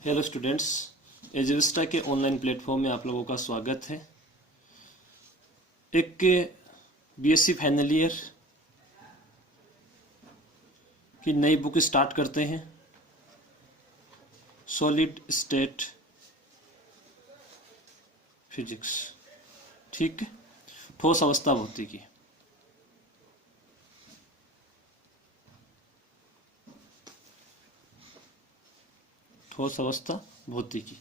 Hello students, एजविस्टा के online platform में आप लोगों का स्वागत है। एक बीएससी फाइनल ईयर की नई बुक स्टार्ट करते हैं, सॉलिड स्टेट फिजिक्स। ठीक है, ठोस अवस्था भौतिकी। ठोस अवस्था भौतिकी।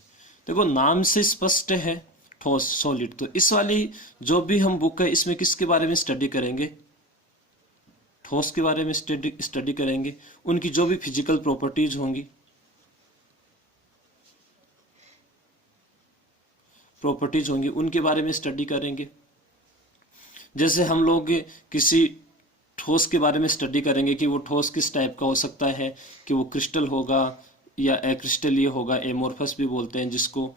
देखो, नाम से स्पष्ट है ठोस, सॉलिड। तो इस वाली जो भी हम बुक है इसमें किसके बारे में स्टडी करेंगे? ठोस के बारे में स्टडी करेंगे। उनकी जो भी फिजिकल प्रॉपर्टीज होंगी, उनके बारे में स्टडी करेंगे। जैसे हम लोग किसी ठोस के बारे में स्टडी करेंगे कि वो ठोस किस टाइप का हो सकता है, कि वो क्रिस्टल होगा या अक्रिस्टलीय होगा, एमोर्फस भी बोलते हैं जिसको।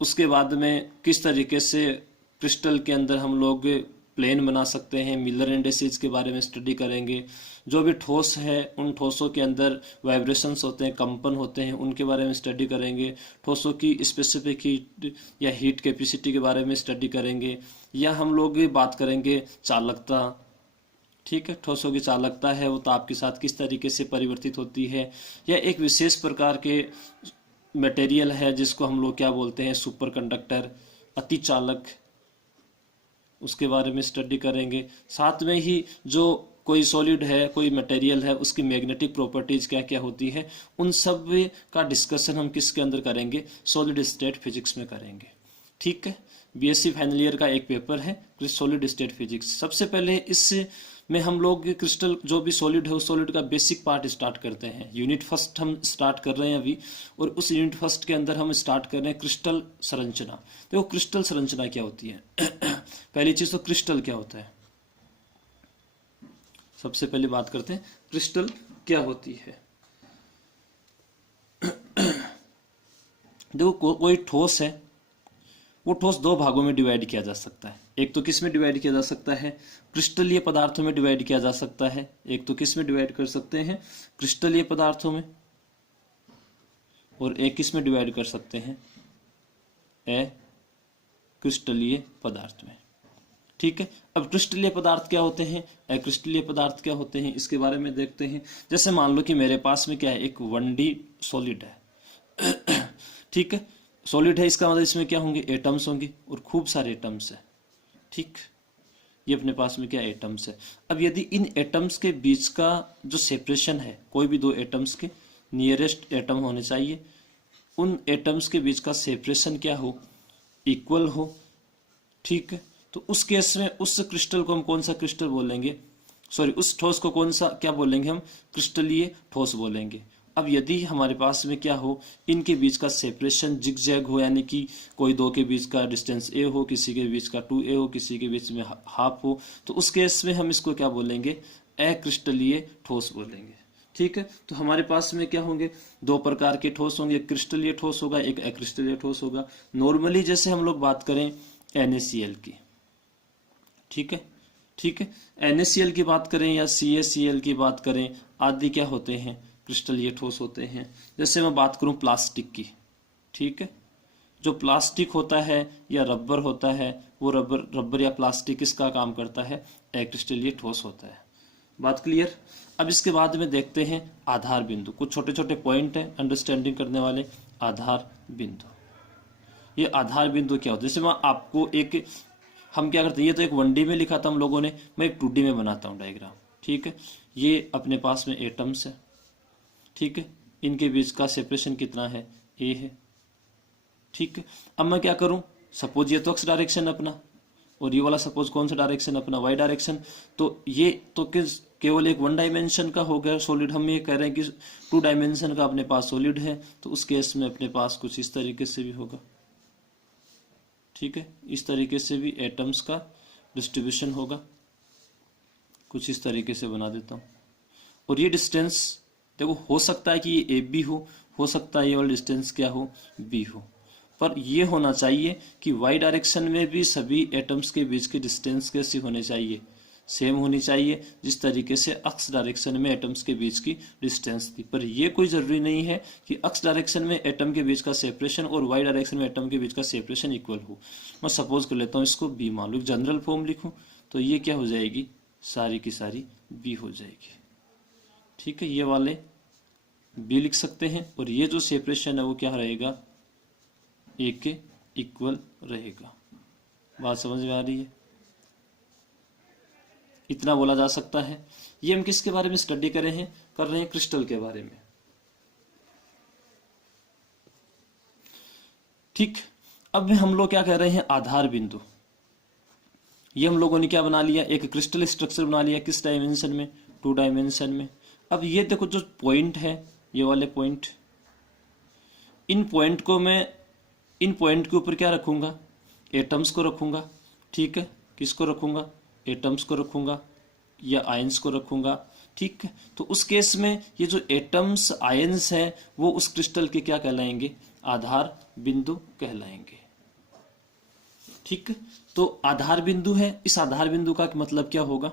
उसके बाद में किस तरीके से क्रिस्टल के अंदर हम लोग प्लेन बना सकते हैं, मिलर इंडिसेस के बारे में स्टडी करेंगे। जो भी ठोस है उन ठोसों के अंदर वाइब्रेशंस होते हैं, कंपन होते हैं, उनके बारे में स्टडी करेंगे। ठोसों की स्पेसिफिक हीट या हीट कैपेसिटी के बारे में स्टडी करेंगे। या हम लोग बात करेंगे चालकता। ठीक है, ठोसों की चालकता है वो ताप के साथ किस तरीके से परिवर्तित होती है, या एक विशेष प्रकार के मटेरियल है जिसको हम लोग क्या बोलते हैं, सुपर कंडक्टर, अति चालक, उसके बारे में स्टडी करेंगे। साथ में ही जो कोई सॉलिड है, कोई मटेरियल है, उसकी मैग्नेटिक प्रॉपर्टीज क्या क्या होती है, उन सब का डिस्कशन हम किसके अंदर करेंगे, सॉलिड स्टेट फिजिक्स में करेंगे। ठीक है, बीएससी फाइनल ईयर का एक पेपर है सॉलिड स्टेट फिजिक्स। सबसे पहले इस में हम लोग क्रिस्टल जो भी सॉलिड है उस सॉलिड का बेसिक पार्ट स्टार्ट करते हैं। यूनिट फर्स्ट हम स्टार्ट कर रहे हैं अभी, और उस यूनिट फर्स्ट के अंदर हम स्टार्ट कर रहे हैं क्रिस्टल संरचना। देखो, क्रिस्टल संरचना क्या होती है? पहली चीज तो क्रिस्टल क्या होता है, सबसे पहले बात करते हैं क्रिस्टल क्या होती है। देखो, कोई ठोस है, वो ठोस दो भागों में डिवाइड किया जा सकता है। एक तो किस में डिवाइड किया जा सकता है, क्रिस्टलीय पदार्थों में डिवाइड किया जा सकता है। एक तो किस में डिवाइड कर सकते हैं, क्रिस्टलीय पदार्थों में। और एक किस में डिवाइड कर सकते हैं, अक्रिस्टलीय पदार्थ में। ठीक है, अब क्रिस्टलीय पदार्थ क्या होते हैं, अक्रिस्टलीय पदार्थ क्या होते हैं, इसके बारे में देखते हैं। जैसे मान लो कि मेरे पास में क्या है, एक 1D सॉलिड है। ठीक है, सॉलिड है, इसका मतलब इसमें क्या होंगे, एटम्स होंगे, और खूब सारे एटम्स है। ठीक, ये अपने पास में क्या एटम्स है। अब यदि इन एटम्स के बीच का जो सेपरेशन है, कोई भी दो एटम्स के नियरेस्ट एटम होने चाहिए, उन एटम्स के बीच का सेपरेशन क्या हो, इक्वल हो। ठीक है, तो उस केस में उस क्रिस्टल को हम कौन सा क्रिस्टल बोलेंगे, सॉरी, उस ठोस को कौन सा क्या बोलेंगे, हम क्रिस्टलीय ठोस बोलेंगे। अब यदि हमारे पास में क्या हो, इनके बीच का सेपरेशन जिगजैग हो, यानी कि कोई दो के बीच का डिस्टेंस a हो, किसी के बीच का 2a हो, किसी के बीच में हाफ हो, तो उस केस में हम इसको क्या बोलेंगे, अक्रिस्टलीय ठोस बोलेंगे। ठीक है, तो हमारे पास में क्या होंगे, दो प्रकार के ठोस होंगे, एक क्रिस्टलीय ठोस होगा, एक अक्रिस्टलीय ठोस होगा। नॉर्मली जैसे हम लोग बात करें NaCl की, ठीक है, ठीक है, NaCl की बात करें या CaCl की बात करें, आदि क्या होते हैं, क्रिस्टलीय ठोस होते हैं। जैसे मैं बात करूं प्लास्टिक की, ठीक है, जो प्लास्टिक होता है या रबर होता है, वो रबर या प्लास्टिक किसका काम करता है, अक्रिस्टलीय ठोस होता है। बात क्लियर? अब इसके बाद में देखते हैं आधार बिंदु। कुछ छोटे छोटे पॉइंट हैं अंडरस्टैंडिंग करने वाले। आधार बिंदु, ये आधार बिंदु क्या होता है? जैसे मैं आपको एक, हम क्या करते हैं, ये तो एक 1D में लिखा था हम लोगों ने, मैं एक 2D में बनाता हूँ डायग्राम। ठीक है, ये अपने पास में एटम्स है। ठीक है, इनके बीच का सेपरेशन कितना है, a है। ठीक है, अब मैं क्या करूं, सपोज ये तो x डायरेक्शन अपना, और ये वाला सपोज कौन सा डायरेक्शन अपना, y डायरेक्शन। तो ये तो केवल एक 1 डायमेंशन का हो गया सॉलिड। हम ये कह रहे हैं कि 2 डायमेंशन का अपने पास सॉलिड है, तो उस केस में अपने पास कुछ इस तरीके से भी होगा। ठीक है, इस तरीके से भी एटम्स का डिस्ट्रीब्यूशन होगा। कुछ इस तरीके से बना देता हूं। और ये डिस्टेंस देखो, हो सकता है कि ये AB हो सकता है ये वाला डिस्टेंस क्या हो, B हो, पर ये होना चाहिए कि y डायरेक्शन में भी सभी एटम्स के बीच के डिस्टेंस कैसे होने चाहिए, सेम होनी चाहिए, जिस तरीके से एक्स डायरेक्शन में एटम्स के बीच की डिस्टेंस थी। पर ये कोई जरूरी नहीं है कि एक्स डायरेक्शन में एटम के बीच का सेपरेशन और वाई डायरेक्शन में एटम के बीच का सेपरेशन इक्वल हो। मैं सपोज कर लेता हूँ इसको बी मान लो, जनरल फॉर्म लिखूँ तो ये क्या हो जाएगी, सारी की सारी बी हो जाएगी। ठीक है, ये वाले बी लिख सकते हैं और ये जो सेपरेशन है वो क्या रहेगा, ए के इक्वल रहेगा। बात समझ में आ रही है? इतना बोला जा सकता है। ये हम किसके बारे में स्टडी कर रहे हैं क्रिस्टल के बारे में। ठीक, अब हम लोग क्या कह रहे हैं, आधार बिंदु। ये हम लोगों ने क्या बना लिया, एक क्रिस्टल स्ट्रक्चर बना लिया, किस डायमेंशन में, 2 डायमेंशन में। अब ये देखो जो पॉइंट है, ये वाले पॉइंट, इन पॉइंट को मैं, इन पॉइंट के ऊपर क्या रखूंगा, एटम्स को रखूंगा। ठीक है, किसको रखूंगा, एटम्स को रखूंगा या आयंस को रखूंगा। ठीक है, तो उस केस में ये जो एटम्स आयंस है वो उस क्रिस्टल के क्या कहलाएंगे, आधार बिंदु कहलाएंगे। ठीक, तो आधार बिंदु है, इस आधार बिंदु का मतलब क्या होगा,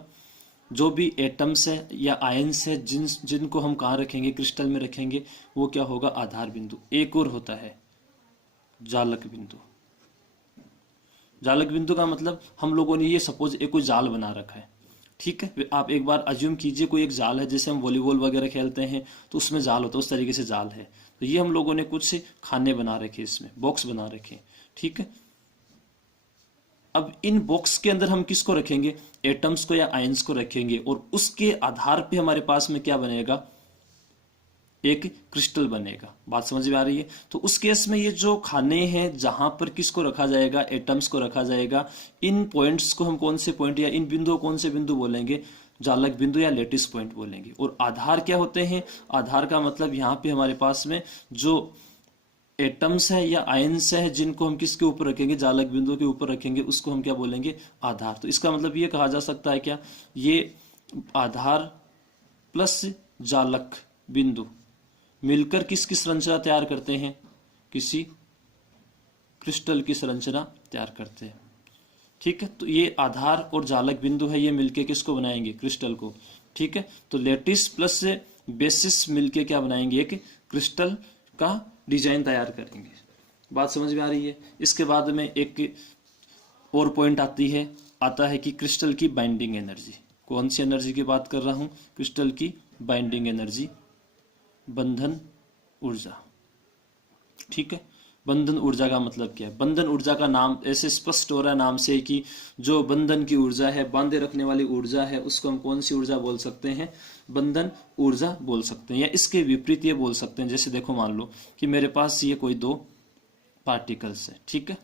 जो भी एटम्स है या आयंस है जिनको हम कहाँ रखेंगे, क्रिस्टल में रखेंगे, वो क्या होगा, आधार बिंदु। एक और होता है जालक बिंदु। जालक बिंदु का मतलब, हम लोगों ने ये सपोज एक कोई जाल बना रखा है। ठीक है, आप एक बार अज्यूम कीजिए कोई एक जाल है, जैसे हम वॉलीबॉल वगैरह खेलते हैं तो उसमें जाल होता है, उस तरीके से जाल है। तो ये हम लोगों ने कुछ खाने बना रखे, इसमें बॉक्स बना रखे। ठीक है, अब इन बॉक्स के अंदर हम किसको रखेंगे, एटम्स को या आयंस को रखेंगे, और उसके आधार पे हमारे पास में क्या बनेगा, एक क्रिस्टल बनेगा। बात समझ में आ रही है? तो उस केस में ये जो खाने हैं जहां पर किसको रखा जाएगा, एटम्स को रखा जाएगा। इन पॉइंट्स को हम कौन से पॉइंट या इन बिंदुओं कौन से बिंदु बोलेंगे, जालक बिंदु या लेटिस पॉइंट बोलेंगे। और आधार क्या होते हैं, आधार का मतलब यहाँ पे हमारे पास में जो एटम्स है या आयंस है जिनको हम किसके ऊपर रखेंगे, जालक बिंदु के ऊपर रखेंगे, उसको हम क्या बोलेंगे, आधार। तो इसका मतलब ये कहा जा सकता है क्या, ये आधार प्लस जालक बिंदु मिलकर किसकी संरचना तैयार करते हैं, किसी क्रिस्टल की संरचना तैयार करते हैं। ठीक है, तो ये आधार और जालक बिंदु है, ये मिलके किसको बनाएंगे, क्रिस्टल को। ठीक है, तो लेटिस प्लस बेसिस मिलके क्या बनाएंगे, एक क्रिस्टल का डिजाइन तैयार करेंगे। बात समझ में आ रही है? इसके बाद में एक और पॉइंट आता है कि क्रिस्टल की बाइंडिंग एनर्जी। कौन सी एनर्जी की बात कर रहा हूं, क्रिस्टल की बाइंडिंग एनर्जी, बंधन ऊर्जा। ठीक है, बंधन ऊर्जा का मतलब क्या है, बंधन ऊर्जा का नाम ऐसे स्पष्ट हो रहा है नाम से कि जो बंधन की ऊर्जा है, बांधे रखने वाली ऊर्जा है, उसको हम कौन सी ऊर्जा बोल सकते हैं, बंधन ऊर्जा बोल सकते हैं। या इसके विपरीत ये बोल सकते हैं, जैसे देखो मान लो कि मेरे पास ये कोई 2 पार्टिकल्स है। ठीक है,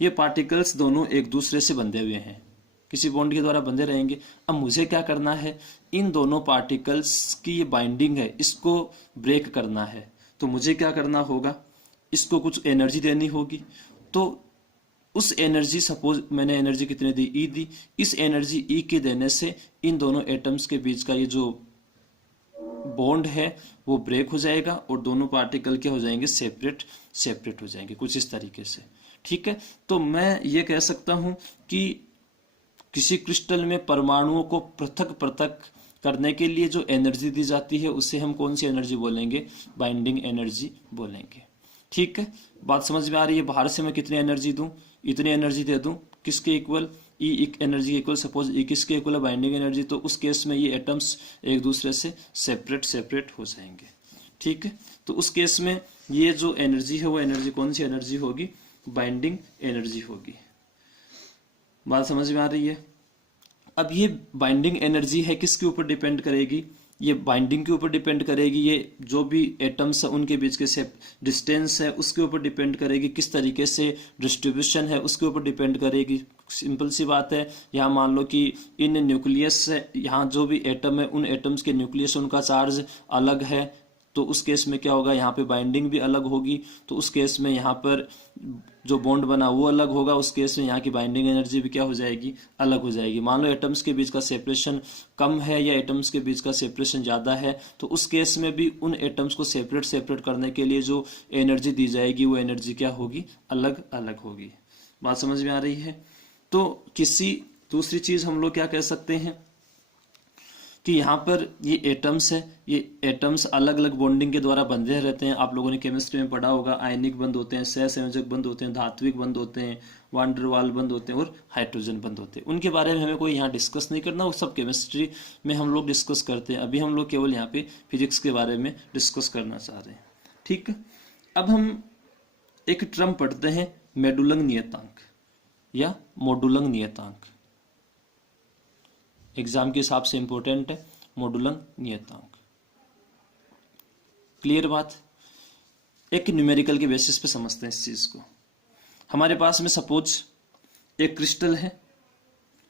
ये पार्टिकल्स दोनों एक दूसरे से बंधे हुए हैं, किसी बॉन्ड के द्वारा बंधे रहेंगे। अब मुझे क्या करना है, इन दोनों पार्टिकल्स की ये बाइंडिंग है, इसको ब्रेक करना है। तो मुझे क्या करना होगा, इसको कुछ एनर्जी देनी होगी। तो उस एनर्जी, सपोज मैंने एनर्जी कितने दी, ई दी, इस एनर्जी ई के देने से इन दोनों एटम्स के बीच का ये जो बॉन्ड है वो ब्रेक हो जाएगा और दोनों पार्टिकल क्या हो जाएंगे, सेपरेट हो जाएंगे, कुछ इस तरीके से। ठीक है, तो मैं ये कह सकता हूं कि किसी क्रिस्टल में परमाणुओं को पृथक पृथक करने के लिए जो एनर्जी दी जाती है उसे हम कौन सी एनर्जी बोलेंगे, बाइंडिंग एनर्जी बोलेंगे। ठीक है, बात समझ में आ रही है? बाहर से मैं कितनी एनर्जी दूं, इतनी एनर्जी दे दूं, किसके इक्वल, ई एनर्जी इक्वल, सपोज ई किसके इक्वल है, बाइंडिंग एनर्जी। तो उस केस में ये एटम्स एक दूसरे से सेपरेट हो जाएंगे। ठीक है, तो उस केस में ये जो एनर्जी है वो एनर्जी कौन सी एनर्जी होगी, बाइंडिंग एनर्जी होगी। बात समझ में आ रही है? अब ये बाइंडिंग एनर्जी है किसके ऊपर डिपेंड करेगी, ये बाइंडिंग के ऊपर डिपेंड करेगी, ये जो भी एटम्स है उनके बीच के डिस्टेंस है उसके ऊपर डिपेंड करेगी, किस तरीके से डिस्ट्रीब्यूशन है उसके ऊपर डिपेंड करेगी। सिंपल सी बात है, यहाँ मान लो कि इन न्यूक्लियस से, यहाँ जो भी एटम है उन एटम्स के न्यूक्लियस उनका चार्ज अलग है, तो उस केस में क्या होगा, यहाँ पे बाइंडिंग भी अलग होगी। तो उस केस में यहाँ पर जो बॉन्ड बना वो अलग होगा, उस केस में यहाँ की बाइंडिंग एनर्जी भी क्या हो जाएगी, अलग हो जाएगी। मान लो एटम्स के बीच का सेपरेशन कम है या एटम्स के बीच का सेपरेशन ज़्यादा है, तो उस केस में भी उन एटम्स को सेपरेट करने के लिए जो एनर्जी दी जाएगी वो एनर्जी क्या होगी, अलग अलग होगी। बात समझ में आ रही है? तो किसी दूसरी चीज़ हम लोग क्या कह सकते हैं, कि यहाँ पर ये एटम्स है, ये एटम्स अलग अलग बॉन्डिंग के द्वारा बंधे रहते हैं। आप लोगों ने केमिस्ट्री में पढ़ा होगा, आयनिक बंध होते हैं, सहसंयोजक बंध होते हैं, धात्विक बंध होते हैं, वांडर वाल बंध होते हैं और हाइड्रोजन बंध होते हैं। उनके बारे में हमें कोई यहाँ डिस्कस नहीं करना, वो सब केमिस्ट्री में हम लोग डिस्कस करते हैं। अभी हम लोग केवल यहाँ पे फिजिक्स के बारे में डिस्कस करना चाह रहे हैं। ठीक, अब हम एक टर्म पढ़ते हैं मेडुलंग नियतांक या मोडुलंग नियतांक। एग्जाम के हिसाब से इंपॉर्टेंट है मोडुलंग नियतांक। क्लियर बात? एक न्यूमेरिकल के बेसिस पे समझते हैं इस चीज को। हमारे पास में सपोज एक क्रिस्टल है,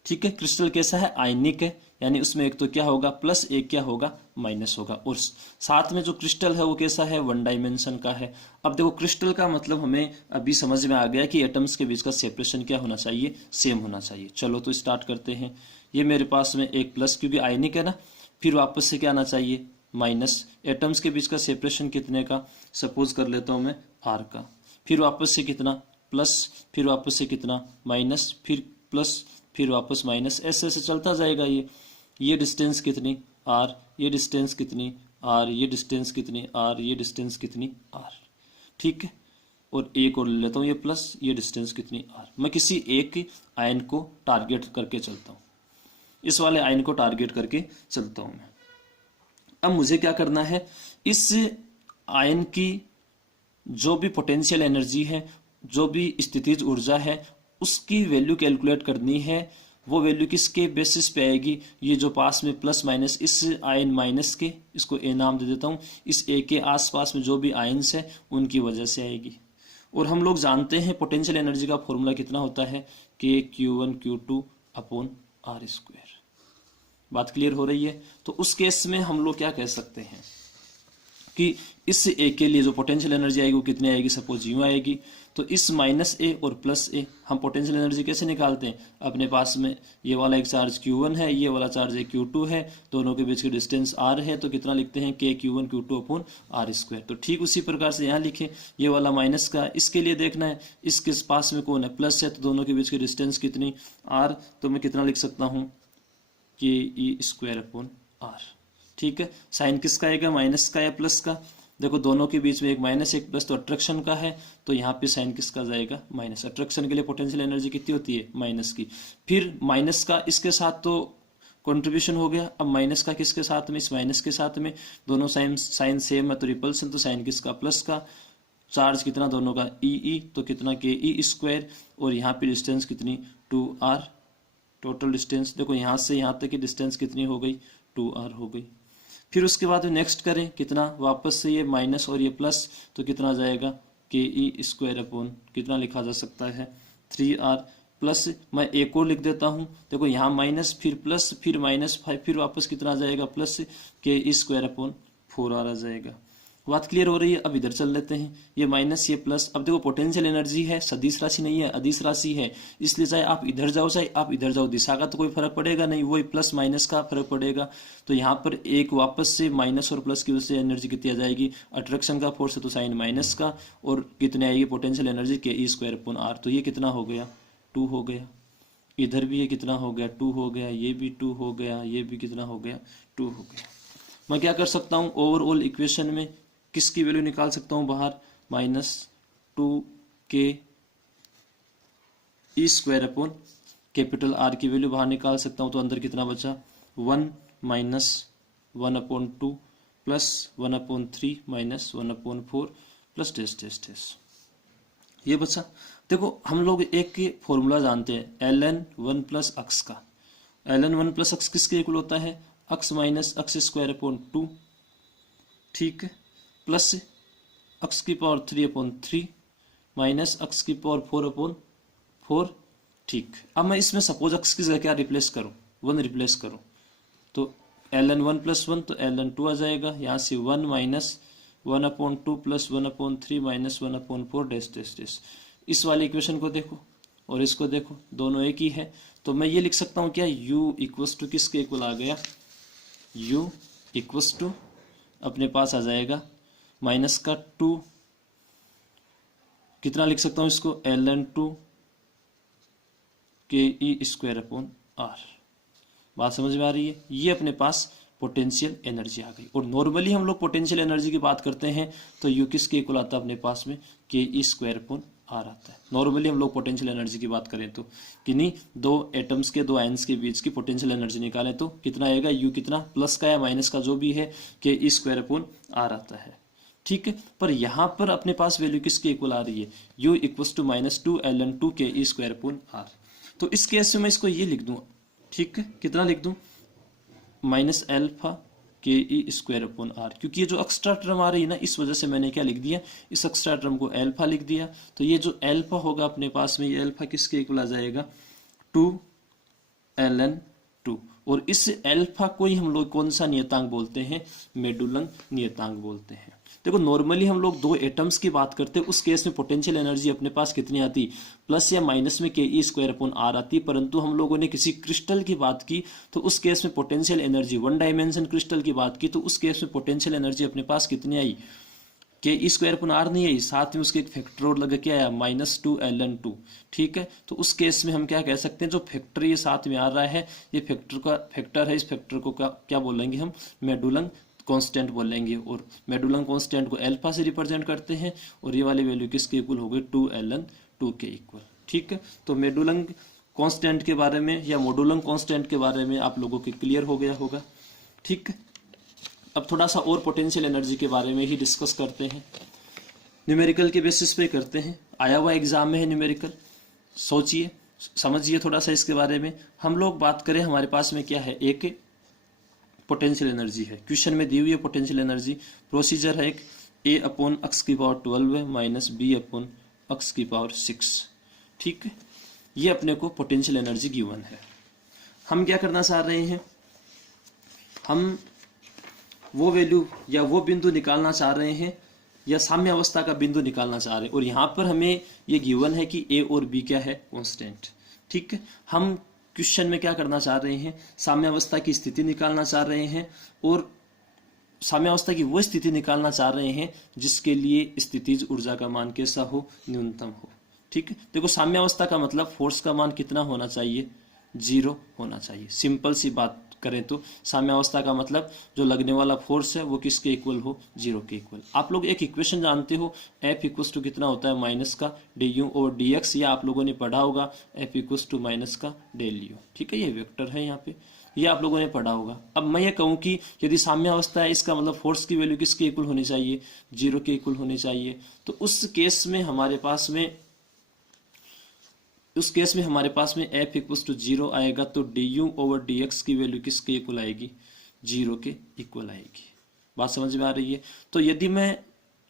ठीक है। क्रिस्टल कैसा है? आयनिक है, यानी उसमें एक तो क्या होगा प्लस, एक क्या होगा माइनस होगा। और साथ में जो क्रिस्टल है वो कैसा है? वन डायमेंशन का है। अब देखो क्रिस्टल का मतलब हमें अभी समझ में आ गया कि एटम्स के बीच का सेपरेशन क्या होना चाहिए? सेम होना चाहिए। चलो तो स्टार्ट करते हैं। ये मेरे पास में एक प्लस, क्योंकि आयनिक है ना, फिर वापस से क्या आना चाहिए? माइनस। एटम्स के बीच का सेपरेशन कितने का? सपोज कर लेता हूं मैं आर का। फिर वापस से कितना? प्लस, फिर वापस से कितना? माइनस, फिर प्लस, फिर वापस माइनस। ऐसे ऐसे चलता जाएगा। ये डिस्टेंस कितनी? आर। ये डिस्टेंस कितनी? आर। ये डिस्टेंस कितनी? आर। ये डिस्टेंस कितनी? आर। ठीक है। और एक और ले लेता हूँ, ये प्लस, ये डिस्टेंस कितनी? आर। मैं किसी एक आयन को टारगेट करके चलता हूँ, इस वाले आयन को टारगेट करके चलता हूँ मैं। अब मुझे क्या करना है? इस आयन की जो भी पोटेंशियल एनर्जी है, जो भी स्थितिज ऊर्जा है, उसकी वैल्यू कैलकुलेट करनी है। वो वैल्यू किसके बेसिस पे आएगी? ये जो पास में प्लस माइनस, इस आयन माइनस के, इसको ए नाम दे देता हूँ, इस ए के आसपास में जो भी आयन्स है उनकी वजह से आएगी। और हम लोग जानते हैं पोटेंशियल एनर्जी का फॉर्मूला कितना होता है? K Q1 Q2 upon R square. बात क्लियर हो रही है? तो उस केस में हम लोग क्या कह सकते हैं कि इस ए के लिए जो पोटेंशियल एनर्जी आएगी वो कितनी आएगी? सपोज यूं आएगी। तो इस माइनस ए और प्लस ए हम पोटेंशियल एनर्जी कैसे निकालते हैं? अपने पास में ये वाला एक चार्ज Q1 है, ये वाला चार्ज एक Q2 है, दोनों के बीच की डिस्टेंस R है, तो कितना लिखते हैं? के Q1 Q2 upon R square. तो ठीक उसी प्रकार से यहाँ लिखे, ये वाला माइनस का, इसके लिए देखना है इसके पास में कौन है? प्लस है, तो दोनों के बीच की डिस्टेंस कितनी? R। तो मैं कितना लिख सकता हूँ? के ई स्क्वायर अपॉन आर। ठीक है। साइन किसका आएगा? माइनस का या प्लस का? देखो दोनों के बीच में एक माइनस एक प्लस, तो अट्रैक्शन का है, तो यहाँ पे साइन किसका जाएगा? माइनस। अट्रैक्शन के लिए पोटेंशियल एनर्जी कितनी होती है? माइनस की। फिर माइनस का इसके साथ तो कंट्रीब्यूशन हो गया। अब माइनस का किसके साथ में? इस माइनस के साथ में। दोनों साइन सेम है तो रिपल्सन, तो साइन किसका? प्लस का। चार्ज कितना दोनों का? ई। तो कितना? के ई स्क्वायर। और यहाँ पे डिस्टेंस कितनी? 2r। टोटल डिस्टेंस देखो यहाँ से यहाँ तक की डिस्टेंस कितनी हो गई? 2r हो गई। फिर उसके बाद नेक्स्ट करें कितना? वापस से ये माइनस और ये प्लस, तो कितना जाएगा? के ई स्क्वायर अपॉन कितना लिखा जा सकता है? 3r। प्लस मैं एक और लिख देता हूँ, देखो यहाँ माइनस, फिर प्लस, फिर माइनस 5, फिर वापस कितना जाएगा? प्लस के ई स्क्वायर अपॉन 4r आ जाएगा। बात क्लियर हो रही है? अब इधर चल लेते हैं, ये माइनस ये प्लस। अब देखो पोटेंशियल एनर्जी है, सदिश राशि नहीं है, अदिश राशि है, इसलिए चाहे आप इधर जाओ चाहे आप इधर जाओ, दिशा का तो कोई फर्क पड़ेगा नहीं, वही प्लस माइनस का फर्क पड़ेगा। तो यहाँ पर एक वापस से माइनस और प्लस की वजह से एनर्जी कितनी आ जाएगी? अट्रैक्शन का फोर्स है तो साइन माइनस का, और कितने आएगी पोटेंशियल एनर्जी? के ई स्क्वायर अपॉन आर। तो ये कितना हो गया? 2 हो गया। इधर भी ये कितना हो गया? 2 हो गया। ये भी 2 हो गया। ये भी कितना हो गया? 2 हो गया। मैं क्या कर सकता हूँ? ओवरऑल इक्वेशन में किसकी वैल्यू निकाल सकता हूं बाहर? -2 K E square upon capital R की वैल्यू बाहर निकाल सकता हूं। तो अंदर कितना बचा? 1 minus 1/2 plus 1/3 minus 1/4 plus test. ये बचा। देखो हम लोग एक फॉर्मूला जानते हैं ln 1 प्लस अक्स का। ln 1 प्लस अक्स किसके इक्वल होता है? अक्स माइनस अक्स स्क्वायर अपॉन 2। ठीक है। प्लस अक्स की पावर 3/3 माइनस अक्स की पावर 4/4। ठीक। अब मैं इसमें सपोज अक्स की जगह क्या रिप्लेस करूं? 1 रिप्लेस करूं, तो ln 1 प्लस 1 तो ln 2 आ जाएगा। यहाँ से 1 माइनस 1/2 प्लस 1/3 माइनस 1/4 डैश। इस वाले इक्वेशन को देखो और इसको देखो, दोनों एक ही है। तो मैं ये लिख सकता हूँ क्या? u इक्वस टू किसके इक्वल आ गया? u इक्वस टू अपने पास आ जाएगा माइनस का 2, कितना लिख सकता हूं इसको? ln 2 K E square upon are. बात समझ में आ रही है? ये अपने पास पोटेंशियल एनर्जी आ गई। और नॉर्मली हम लोग पोटेंशियल एनर्जी की बात करते हैं तो यू किसके इक्वल आता है अपने पास में, के ई स्क्वायर अपॉन आर आता है। नॉर्मली हम लोग पोटेंशियल एनर्जी की बात करें तो किन्हीं दो एटम्स के, दो आयंस के बीच की पोटेंशियल एनर्जी निकालें तो कितना आएगा, यू कितना, प्लस का या माइनस का जो भी है, के ई स्क्वायर अपॉन आर आता है। ठीक है, पर यहाँ पर अपने पास वैल्यू किसके इक्वल आ रही है, u इक्वल्स टू -2ln2 के ई स्क्वायर अपॉन आर। तो इस केस में मैं इसको ये लिख दूँ, ठीक है, कितना लिख दूँ, माइनस एल्फा के ई स्क्वायर अपॉन आर, क्योंकि ये जो एक्स्ट्रा टर्म आ रही है ना, इस वजह से मैंने क्या लिख दिया, इस एक्स्ट्रा टर्म को एल्फा लिख दिया। तो ये जो एल्फा होगा अपने पास में, ये एल्फा किसके इक्वल आ जाएगा, 2ln2। और इस एल्फा को ही हम लोग कौन सा नियतांक बोलते हैं, मेडुलन नियतांक बोलते हैं। देखो नॉर्मली हम लोग दो एटम्स की बात करते हैं, उस केस में पोटेंशियल एनर्जी अपने पास कितनी आती, प्लस या माइनस में के ई स्क्वायर अपॉन आर आती। परंतु हम लोगों ने किसी क्रिस्टल की बात की तो उस केस में potential energy, one dimension crystal की बात की तो उस केस में पोटेंशियल एनर्जी अपने पास कितनी आई, के ई स्क्वायर अपॉन आर नहीं आई, साथ में उसके एक फैक्टर और लगा के आया -2ln2। ठीक है, तो उस केस में हम क्या कह सकते हैं, जो फैक्टर ये साथ में आ रहा है, ये फैक्टर है, इस फैक्टर को क्या बोलेंगे हम, मेडुलन कांस्टेंट बोलेंगे। और मेडुलन कांस्टेंट को अल्फा से रिप्रेजेंट करते हैं और ये वाली वैल्यू किसके इक्वल हो गई, 2ln2 के इक्वल। ठीक है, तो मेडुलन कांस्टेंट के बारे में या मॉडुलन कांस्टेंट के बारे में आप लोगों के क्लियर हो गया होगा। ठीक है, अब थोड़ा सा और पोटेंशियल एनर्जी के बारे में ही डिस्कस करते हैं, न्यूमेरिकल के बेसिस पे करते हैं, आया हुआ एग्जाम में है न्यूमेरिकल, सोचिए समझिए थोड़ा सा इसके बारे में। हम लोग बात करें, हमारे पास में क्या है, एक पोटेंशियल एनर्जी है, क्वेश्चन में दी हुई है पोटेंशियल एनर्जी। प्रोसीजर है एक, a अपॉन x की पावर 12 है माइनस b अपॉन x की पावर 6। ठीक है, ये अपने को पोटेंशियल एनर्जी गिवन है। हम क्या करना चाह रहे हैं, हम वो वैल्यू या वो बिंदु निकालना चाह रहे हैं या साम्य अवस्था का बिंदु निकालना चाह रहे हैं। और यहाँ पर हमें ये गिवन है कि a और b क्या है, कांस्टेंट। ठीक है, हम क्वेश्चन में क्या करना चाह रहे हैं, साम्यावस्था की स्थिति निकालना चाह रहे हैं और साम्यावस्था की वो स्थिति निकालना चाह रहे हैं जिसके लिए स्थितिज ऊर्जा का मान कैसा हो, न्यूनतम हो। ठीक है, देखो साम्यावस्था का मतलब फोर्स का मान कितना होना चाहिए, 0 होना चाहिए। सिंपल सी बात करें तो साम्यावस्था का मतलब जो लगने वाला फोर्स है वो किसके इक्वल हो, 0 के इक्वल। आप लोग एक इक्वेशन जानते हो, F इक्वल्स टू कितना होता है, माइनस का du और dx, या आप लोगों ने पढ़ा होगा F इक्वल्स टू माइनस का del u। ठीक है, ये वेक्टर है यहाँ पे, ये आप लोगों ने पढ़ा होगा। अब मैं ये कहूँ कि यदि साम्यावस्था है, इसका मतलब फोर्स की वैल्यू किसके इक्वल होनी चाहिए, 0 के इक्वल होनी चाहिए। तो उस केस में हमारे पास में F इक्वल्स टू 0 आएगा, तो du ओवर dx की वैल्यू किसके इक्वल आएगी, 0 के इक्वल आएगी। बात समझ में आ रही है। तो यदि मैं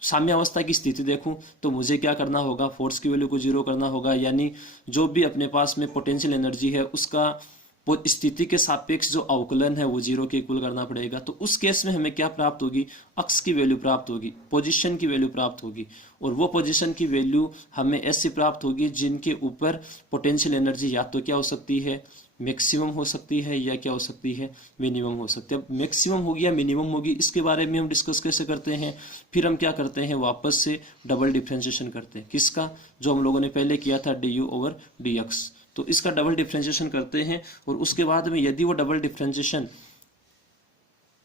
साम्यावस्था की स्थिति देखूं तो मुझे क्या करना होगा, फोर्स की वैल्यू को 0 करना होगा, यानी जो भी अपने पास में पोटेंशियल एनर्जी है उसका स्थिति के सापेक्ष जो अवकलन है वो 0 के इक्वल करना पड़ेगा। तो उस केस में हमें क्या प्राप्त होगी, अक्स की वैल्यू प्राप्त होगी, पोजीशन की वैल्यू प्राप्त होगी। और वो पोजीशन की वैल्यू हमें ऐसे प्राप्त होगी जिनके ऊपर पोटेंशियल एनर्जी या तो क्या हो सकती है, मैक्सिमम हो सकती है, या क्या हो सकती है, मिनिमम हो सकती है। अब मैक्सिमम होगी या मिनिमम होगी, इसके बारे में हम डिस्कस कैसे करते हैं, फिर हम क्या करते हैं, वापस से डबल डिफ्रेंशिएशन करते हैं। किसका, जो हम लोगों ने पहले किया था du ओवर dx, तो इसका डबल डिफ्रेंशिएशन करते हैं। और उसके बाद में यदि वो डबल डिफ्रेंशिएशन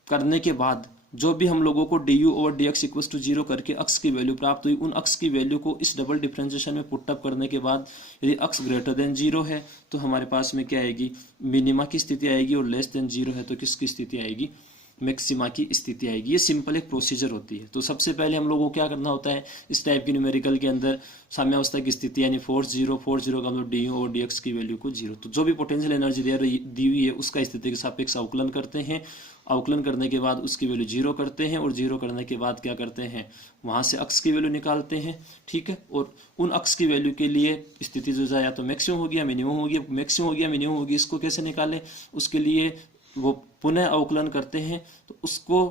करने के बाद जो भी हम लोगों को du over dx equals to 0 करके अक्स की वैल्यू प्राप्त हुई, उन अक्स की वैल्यू को इस डबल डिफ्रेंशिएशन में पुटअप करने के बाद यदि अक्स ग्रेटर देन 0 है तो हमारे पास में क्या आएगी, मिनिमा की स्थिति आएगी, और लेस देन 0 है तो किसकी स्थिति आएगी, मैक्सिमा की स्थिति आएगी। ये सिंपल एक प्रोसीजर होती है। तो सबसे पहले हम लोगों को क्या करना होता है, इस टाइप की न्यूमेरिकल के अंदर साम्यावस्था की स्थिति यानी फोर्स 0 का मतलब du और dx की वैल्यू को 0, तो जो भी पोटेंशियल एनर्जी दी हुई है उसका स्थिति के सापेक्ष अवकलन करते हैं। अवकलन करने के बाद उसकी वैल्यू 0 करते हैं, और 0 करने के बाद क्या करते हैं, वहां से अक्स की वैल्यू निकालते हैं। ठीक है, और उन अक्स की वैल्यू के लिए स्थिति जो है या तो मैक्सिमम होगी या मिनिमम होगी। मैक्सिमम होगी या मिनिमम होगी, इसको कैसे निकालें, उसके लिए वो पुनः अवकलन करते हैं। तो उसको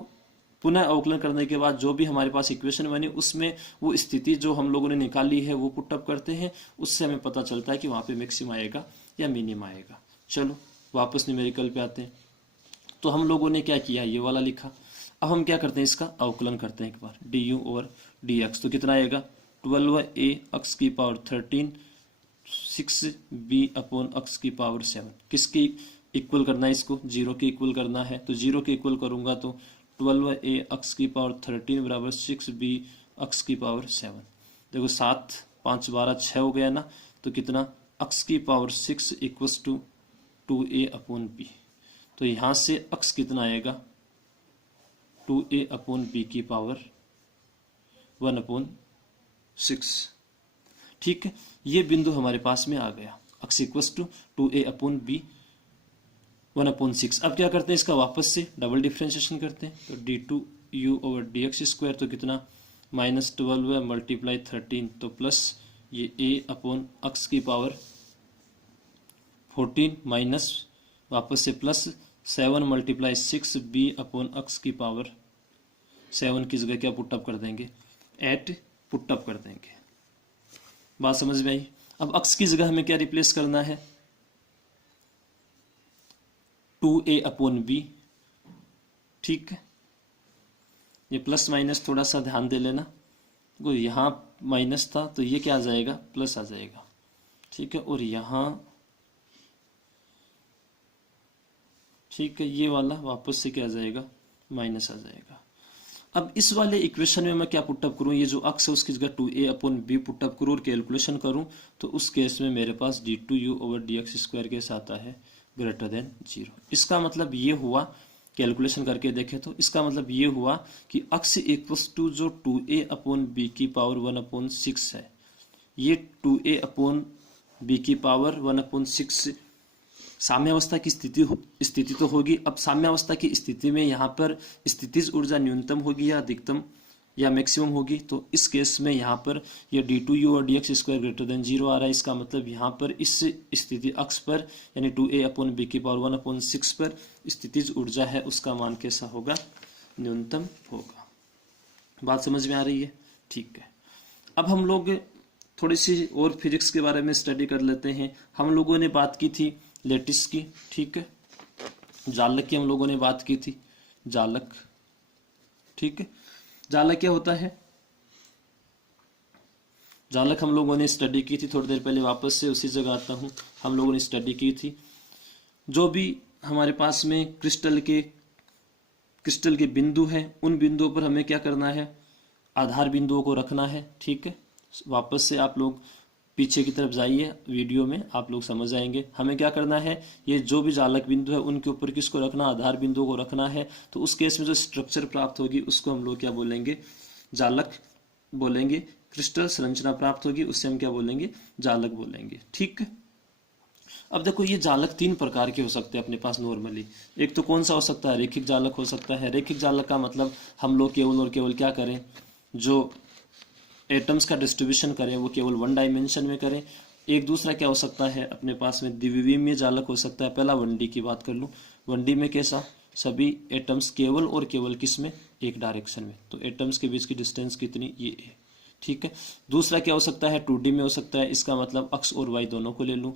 पुनः अवकलन करने के बाद जो भी हमारे पास इक्वेशन बनी उसमें वो स्थिति जो हम लोगों ने निकाली है वो पुटअप करते हैं। उससे हमें पता चलता है कि वहाँ पे मैक्सिमम आएगा या मिनिमम आएगा। चलो वापस न्यूमेरिकल पे आते हैं। तो हम लोगों ने क्या किया, ये वाला लिखा। अब हम क्या करते हैं, इसका अवकलन करते हैं एक बार, du ओवर dx। तो कितना आएगा, 12a x की पावर 13 6b अपॉन x की पावर 7। किसकी इक्वल करना है, इसको 0 के इक्वल करना है। तो 0 के इक्वल करूंगा तो 12a अक्स की पावर 13 बराबर 6b अक्स की पावर 7। देखो 7 5 12 6 हो गया ना, तो कितना अक्स की power 6 equals to 2a upon b। तो यहाँ से अक्स कितना आएगा 2a अपॉन b की पावर 1 अपॉन 6। ठीक है, ये बिंदु हमारे पास में आ गया, x equals to 2a upon b 1 upon 6। अब क्या करते हैं, इसका वापस से डबल डिफ्रेंशिएशन करते हैं। तो d2u ओवर dx स्क्वायर, तो कितना -12 मल्टीप्लाई 13, तो प्लस ये a अपॉन अक्स की पावर 14 माइनस वापस से प्लस 7 मल्टीप्लाई 6b अपॉन अक्स की पावर 7 की जगह क्या पुटअप कर देंगे 8 पुटअप कर देंगे। बात समझ में आई। अब अक्स की जगह हमें क्या रिप्लेस करना है 2a अपॉन b। ठीक है, ये प्लस माइनस थोड़ा सा ध्यान दे लेना, तो यहाँ माइनस था तो ये क्या आ जाएगा प्लस आ जाएगा। ठीक है, और यहाँ ठीक है ये वाला वापस से क्या आ जाएगा माइनस आ जाएगा। अब इस वाले इक्वेशन में मैं क्या पुटअप करूं, ये जो अक्स है उसकी जगह 2a अपॉन b पुटअप करूं और कैलकुलेशन करूं, तो उस केस में मेरे पास d2u ओवर dx स्क्वायर कैसा आता है ग्रेटर देन 0। इसका मतलब ये हुआ, कैलकुलेशन करके देखें तो इसका मतलब ये हुआ कि अक्स इक्वल्स टू जो 2a अपॉन b की पावर 1 अपॉन 6 है, ये 2a अपॉन b की पावर 1 अपॉन 6 साम्यावस्था की स्थिति तो होगी। अब साम्यावस्था की स्थिति में यहाँ पर स्थितिज ऊर्जा न्यूनतम होगी या अधिकतम या मैक्सिमम होगी, तो इस केस में यहाँ पर ये d2u और dx स्क्वायर ग्रेटर देन 0 आ रहा है। इसका मतलब यहाँ पर इस स्थिति अक्ष पर यानी 2a अपॉन b की पावर 1 अपॉन 6 पर स्थितिज ऊर्जा है उसका मान कैसा होगा न्यूनतम होगा। बात समझ में आ रही है। ठीक है, अब हम लोग थोड़ी सी और फिजिक्स के बारे में स्टडी कर लेते हैं। हम लोगों ने बात की थी लेटिस की, ठीक है, जालक की हम लोगों ने बात की थी, जालक। ठीक है, जालक क्या होता है, जालक हम लोगों ने स्टडी की थी थोड़ी देर पहले, वापस से उसी जगह आता हूं। हम लोगों ने स्टडी की थी जो भी हमारे पास में क्रिस्टल के बिंदु हैं, उन बिंदुओं पर हमें क्या करना है आधार बिंदुओं को रखना है। ठीक है, वापस से आप लोग पीछे की तरफ जाइए, वीडियो में आप लोग समझ आएंगे। हमें क्या करना है, ये जो भी जालक बिंदु है उनके ऊपर किसको रखना आधार बिंदु को रखना है। तो उस केस में जो स्ट्रक्चर प्राप्त होगी उसको हम लोग क्या बोलेंगे जालक बोलेंगे। क्रिस्टल संरचना प्राप्त होगी उससे हम क्या बोलेंगे जालक बोलेंगे। ठीक है, अब देखो ये जालक 3 प्रकार के हो सकते हैं अपने पास नॉर्मली। एक तो कौन सा हो सकता है रैखिक जालक हो सकता है। रैखिक जालक का मतलब हम लोग केवल और केवल क्या करें, जो एटम्स का डिस्ट्रीब्यूशन करें वो केवल 1 डायमेंशन में करें। एक दूसरा क्या हो सकता है अपने पास में द्विविमीय जालक हो सकता है। पहला 1D की बात कर लूँ, 1D में कैसा सभी एटम्स केवल और केवल किस में एक डायरेक्शन में, तो एटम्स के बीच की डिस्टेंस कितनी ये है। ठीक है, दूसरा क्या हो सकता है 2D में हो सकता है, इसका मतलब अक्स और वाई दोनों को ले लूँ।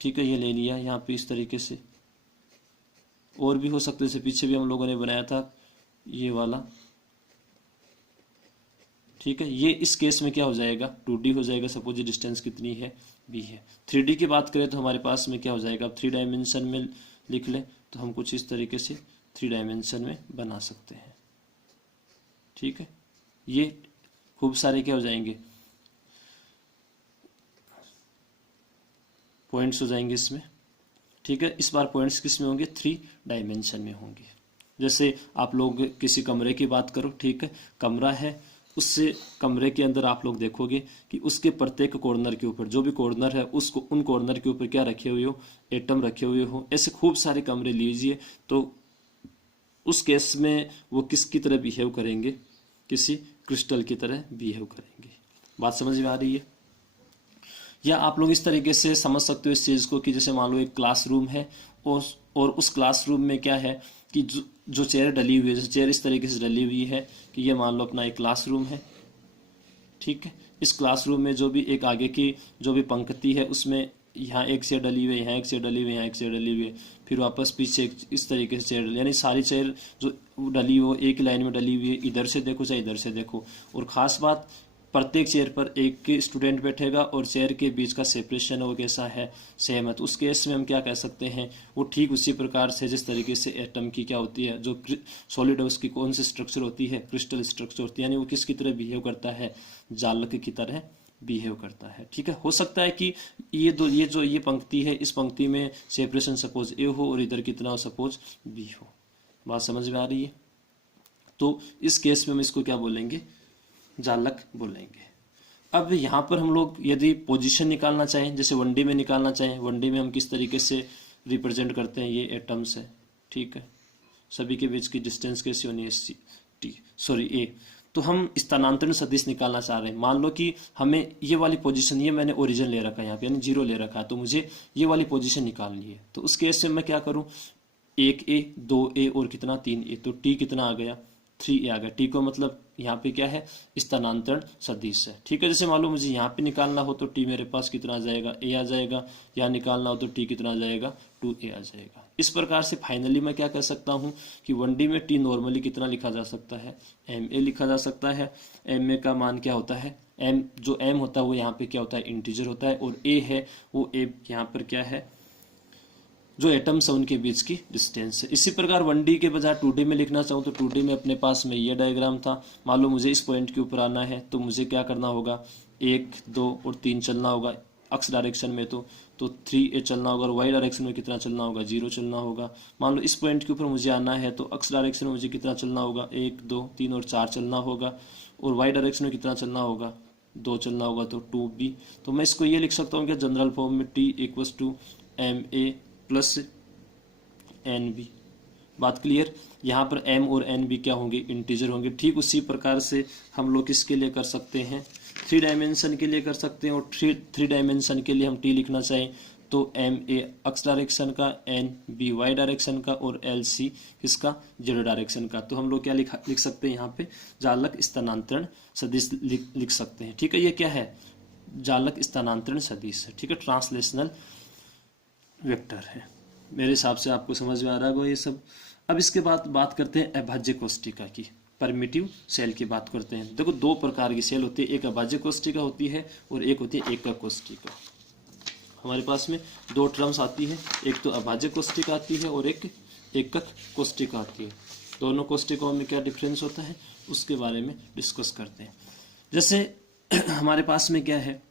ठीक है, ये ले लिया यहाँ पे इस तरीके से। और भी हो सकता है, जैसे पीछे भी हम लोगों ने बनाया था ये वाला। ठीक है, ये इस केस में क्या हो जाएगा 2D हो जाएगा, सपोज ये डिस्टेंस कितनी है b है। 3D की बात करें तो हमारे पास में क्या हो जाएगा, अब 3 डायमेंशन में लिख लें तो हम कुछ इस तरीके से 3 डायमेंशन में बना सकते हैं। ठीक है, ये खूब सारे क्या हो जाएंगे पॉइंट्स हो जाएंगे इसमें। ठीक है, इस बार पॉइंट्स किस में होंगे 3 डायमेंशन में होंगे। जैसे आप लोग किसी कमरे की बात करो, ठीक है, कमरा है, उससे कमरे के अंदर आप लोग देखोगे कि उसके प्रत्येक कॉर्नर के ऊपर जो भी कॉर्नर है उसको उन कॉर्नर के ऊपर क्या रखे हुए हो एटम रखे हुए हो। ऐसे खूब सारे कमरे लीजिए तो उस केस में वो किसकी तरह बिहेव करेंगे, किसी क्रिस्टल की तरह बिहेव करेंगे। बात समझ में आ रही है। या आप लोग इस तरीके से समझ सकते हो इस चीज़ को कि जैसे मान लो एक क्लासरूम है और उस क्लासरूम में क्या है कि जो चेयर डली हुई है, जैसे चेयर इस तरीके से डली हुई है कि ये मान लो अपना एक क्लासरूम है। ठीक है, इस क्लासरूम में जो भी एक आगे की जो भी पंक्ति है उसमें यहाँ एक चेयर डली हुई है, यहाँ एक चेयर डली हुई है, यहाँ एक चेयर डली हुई है, फिर वापस पीछे इस तरीके से चेयर, यानी सारी चेयर जो डली हो एक लाइन में डली हुई है, इधर से देखो चाहे इधर से देखो। और ख़ास बात प्रत्येक चेयर पर एक स्टूडेंट बैठेगा और चेयर के बीच का सेपरेशन वो कैसा है, सेम है, तो उस केस में हम क्या कह सकते हैं, वो ठीक उसी प्रकार से जिस तरीके से एटम की क्या होती है, जो सॉलिड है उसकी कौन सी स्ट्रक्चर होती है, क्रिस्टल स्ट्रक्चर होती है, यानी वो किसकी तरह बिहेव करता है, जालक की तरह बिहेव करता है। ठीक है, हो सकता है कि ये पंक्ति है, इस पंक्ति में सेपरेशन सपोज ए हो और इधर कितना हो, सपोज बी हो। बात समझ में आ रही है? तो इस केस में हम इसको क्या बोलेंगे, जालक बोलेंगे। अब यहाँ पर हम लोग यदि पोजीशन निकालना चाहें, जैसे 1D में निकालना चाहें, 1D में हम किस तरीके से रिप्रेजेंट करते हैं, ये एटम्स है, ठीक है, सभी के बीच की डिस्टेंस कैसी होनी है, ए। तो हम स्थानांतरण सदिश निकालना चाह रहे हैं। मान लो कि हमें ये वाली पोजीशन, ये मैंने ओरिजिन ले रखा है यहाँ पे, यानी 0 ले रखा है, तो मुझे ये वाली पोजीशन निकालनी है। तो उस केस में मैं क्या करूँ, 1A 2A और कितना 3A, तो T कितना आ गया, 3A आ गया। T को मतलब यहाँ पे क्या है, स्थानांतरण सदिश है। ठीक है, जैसे मान लो मुझे यहाँ पे निकालना हो तो T मेरे पास कितना आ जाएगा, A आ जाएगा, यहाँ निकालना हो तो T कितना आ जाएगा, 2A आ जाएगा। इस प्रकार से फाइनली मैं क्या कह सकता हूँ कि 1D में T नॉर्मली कितना लिखा जा सकता है, MA लिखा जा सकता है। MA का मान क्या होता है, जो M होता है वो यहाँ पे क्या होता है, इंटीजर होता है, और A है वो A यहाँ पर क्या है, जो एटम्स है उनके बीच की डिस्टेंस है। इसी प्रकार 1D के बजाय 2D में लिखना चाहूँ तो 2D में अपने पास में ये डायग्राम था। मान लो मुझे इस पॉइंट के ऊपर आना है तो मुझे क्या करना होगा, 1 2 और 3 चलना होगा एक्स डायरेक्शन में, तो 3A चलना होगा, और वाई डायरेक्शन में कितना चलना होगा, 0 चलना होगा। मान लो इस पॉइंट के ऊपर मुझे आना है तो एक्स डायरेक्शन में मुझे कितना चलना होगा, 1 2 3 और 4 चलना होगा, और वाई डायरेक्शन में कितना चलना होगा, 2 चलना होगा, तो 2B। तो मैं इसको ये लिख सकता हूँ कि जनरल फॉर्म में T = MA + NB। बात क्लियर? यहाँ पर M और NB क्या होंगे, इंटीजर होंगे। ठीक उसी प्रकार से हम लोग किसके लिए कर सकते हैं, 3 डायमेंशन के लिए कर सकते हैं, और 3 डायमेंशन के लिए हम T लिखना चाहें तो MA एक्स डायरेक्शन का, NB वाई डायरेक्शन का, और LC किसका, जेड डायरेक्शन का। तो हम लोग क्या लिख सकते हैं यहाँ पे, जालक स्थानांतरण सदिश लिख सकते हैं। ठीक है, ये क्या है, जालक स्थानांतरण सदिश है। ठीक है, ट्रांसलेशनल वेक्टर है। मेरे हिसाब से आपको समझ में आ रहा होगा ये सब। अब इसके बाद बात करते हैं अभाज्य कोष्ठिका की, परमिटिव सेल की बात करते हैं। देखो 2 प्रकार की सेल होती है, एक अभाज्य कोष्ठिका होती है और एक होती है एकक कोष्ठिका। हमारे पास में 2 टर्म्स आती है, एक तो अभाज्य कोष्ठिका आती है और एक एकक कोष्ठिका आती है। दोनों कोष्ठिकाओं में क्या डिफरेंस होता है उसके बारे में डिस्कस करते हैं। जैसे हमारे पास में क्या है,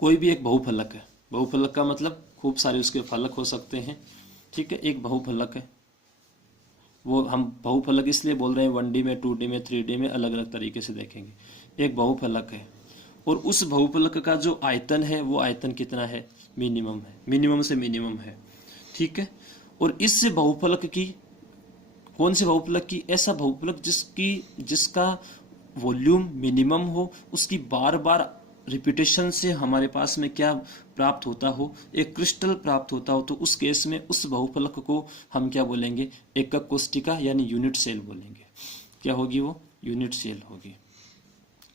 कोई भी एक बहुफलक है, बहुफलक का मतलब खूब सारे उसके फलक हो सकते हैं। ठीक है, एक बहुफलक है, वो हम बहुफलक इसलिए बोल रहे हैं 1D में 2D में 3D में अलग अलग तरीके से देखेंगे। एक बहुफलक है और उस बहुफलक का जो आयतन है वो आयतन कितना है, मिनिमम है, मिनिमम से मिनिमम है। ठीक है, और इस बहुफलक की, कौन से बहुफलक की, ऐसा बहुफलक जिसका वॉल्यूम मिनिमम हो, उसकी बार बार रिपीटेशन से हमारे पास में क्या प्राप्त होता हो, एक क्रिस्टल प्राप्त होता हो, तो उस केस में उस बहुफलक को हम क्या बोलेंगे, एकक कोष्ठिका यानी यूनिट सेल बोलेंगे। क्या होगी वो, यूनिट सेल होगी।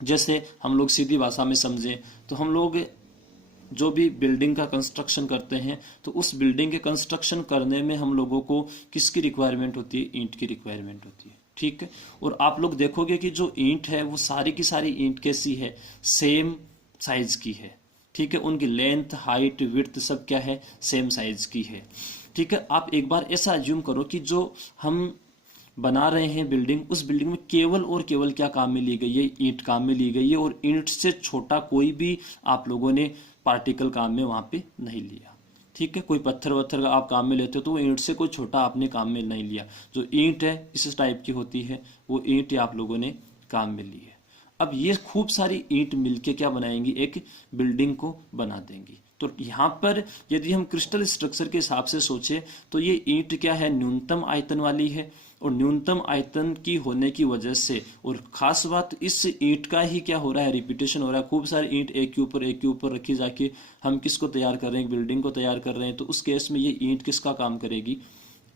जैसे हम लोग सीधी भाषा में समझें तो हम लोग जो भी बिल्डिंग का कंस्ट्रक्शन करते हैं तो उस बिल्डिंग के कंस्ट्रक्शन करने में हम लोगों को किसकी रिक्वायरमेंट होती है, ईंट की रिक्वायरमेंट होती है। ठीक है, और आप लोग देखोगे कि जो ईंट है वो सारी की सारी ईंट कैसी है, सेम साइज की है। ठीक है, उनकी लेंथ हाइट विड्थ सब क्या है, सेम साइज की है। ठीक है, आप एक बार ऐसा अज्यूम करो कि जो हम बना रहे हैं बिल्डिंग, उस बिल्डिंग में केवल और केवल क्या काम में ली गई है, ईंट काम में ली गई है, और ईंट से छोटा कोई भी आप लोगों ने पार्टिकल काम में वहां पे नहीं लिया। ठीक है, कोई पत्थर वत्थर का आप काम में लेते हो तो वो ईंट से कोई छोटा आपने काम में नहीं लिया। जो ईंट है इस टाइप की होती है, वो ईंट आप लोगों ने काम में ली है। अब ये खूब सारी ईंट मिलके क्या बनाएंगी, एक बिल्डिंग को बना देंगी। तो यहाँ पर यदि हम क्रिस्टल स्ट्रक्चर के हिसाब से सोचें तो ये ईंट क्या है, न्यूनतम आयतन वाली है, और न्यूनतम आयतन की होने की वजह से, और खास बात इस ईंट का ही क्या हो रहा है, रिपीटेशन हो रहा है। खूब सारी ईंट एक के ऊपर रखी जाके हम किसको तैयार कर रहे हैं, बिल्डिंग को तैयार कर रहे हैं। तो उस केस में ये ईंट किसका काम करेगी,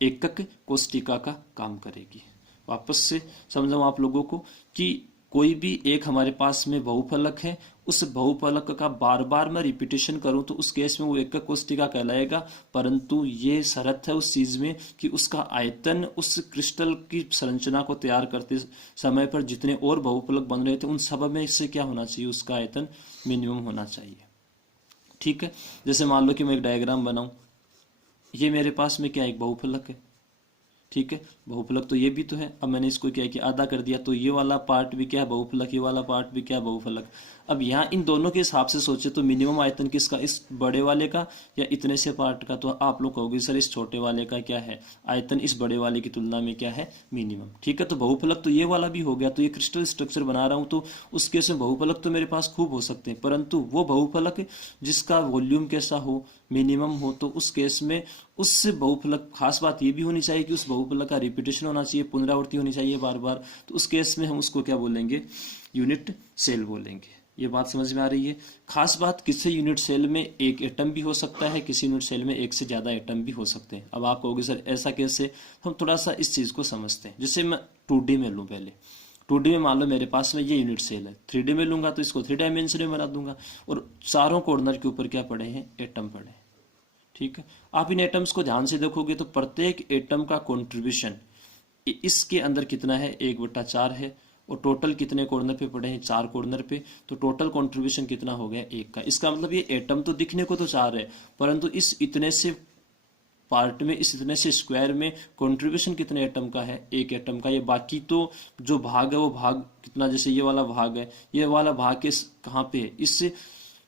एकक कोष्ठिका का काम करेगी। वापस से समझाऊं आप लोगों को कि कोई भी एक हमारे पास में बहुफलक है, उस बहुफलक का बार बार मैं रिपीटेशन करूं तो उस केस में वो एकक कोष्ठिका कहलाएगा। परंतु ये शर्त है उस चीज में कि उसका आयतन उस क्रिस्टल की संरचना को तैयार करते समय पर जितने और बहुफलक बन रहे थे उन सब में इससे क्या होना चाहिए, उसका आयतन मिनिमम होना चाहिए। ठीक है, जैसे मान लो कि मैं एक डायग्राम बनाऊं, ये मेरे पास में क्या एक बहुफलक है। ठीक है, बहुफलक तो ये भी तो है। अब मैंने इसको क्या किया, आधा कर दिया, तो ये वाला पार्ट भी क्या है बहुफलक, ये वाला पार्ट भी क्या है बहुफलक। अब यहाँ इन दोनों के हिसाब से सोचे तो मिनिमम आयतन किसका, इस बड़े वाले का या इतने से पार्ट का। तो आप लोग कहोगे सर इस छोटे वाले का क्या है आयतन, इस बड़े वाले की तुलना में क्या है मिनिमम। ठीक है, तो बहुफलक तो ये वाला भी हो गया। तो ये क्रिस्टल स्ट्रक्चर बना रहा हूँ तो उस केस में बहुफलक तो मेरे पास खूब हो सकते हैं, परंतु वो बहुफलक जिसका वॉल्यूम कैसा हो, मिनिमम हो, तो उस केस में उस बहुफलक, खास बात ये भी होनी चाहिए कि उस बहुफलक का रिपीटेशन होना चाहिए, पुनरावृत्ति होनी चाहिए बार बार। तो उस केस में हम उसको क्या बोलेंगे, यूनिट सेल बोलेंगे। ये बात समझ में आ रही है। खास बात, किसी यूनिट सेल में एक एटम भी हो सकता है, किसी यूनिट सेल में एक से ज्यादा एटम भी हो सकते हैं। अब आप कहोगे सर ऐसा कैसे, हम थोड़ा सा इस चीज को समझते हैं। जैसे मैं 2D में लूँ, पहले 2D में मान लो मेरे पास में ये यूनिट सेल है, 3D में लूंगा तो इसको 3 डायमेंशन में बना दूंगा और चारों कॉर्नर के ऊपर क्या पड़े हैं, एटम पड़े हैं। ठीक है, आप इन एटम्स को ध्यान से देखोगे तो प्रत्येक एटम का कंट्रीब्यूशन इसके अंदर कितना है, 1/4 है। और टोटल कितने कॉर्नर पे पड़े हैं, 4 कॉर्नर पे। तो टोटल कंट्रीब्यूशन कितना हो गया, 1 का। इसका मतलब ये एटम तो दिखने को तो 4 है, परंतु इस इतने से पार्ट में, इस इतने से स्क्वायर में कंट्रीब्यूशन कितने एटम का है, 1 एटम का। ये बाकी तो जो भाग है वो भाग कितना, जैसे ये वाला भाग है, ये वाला भाग के कहाँ पे है, इस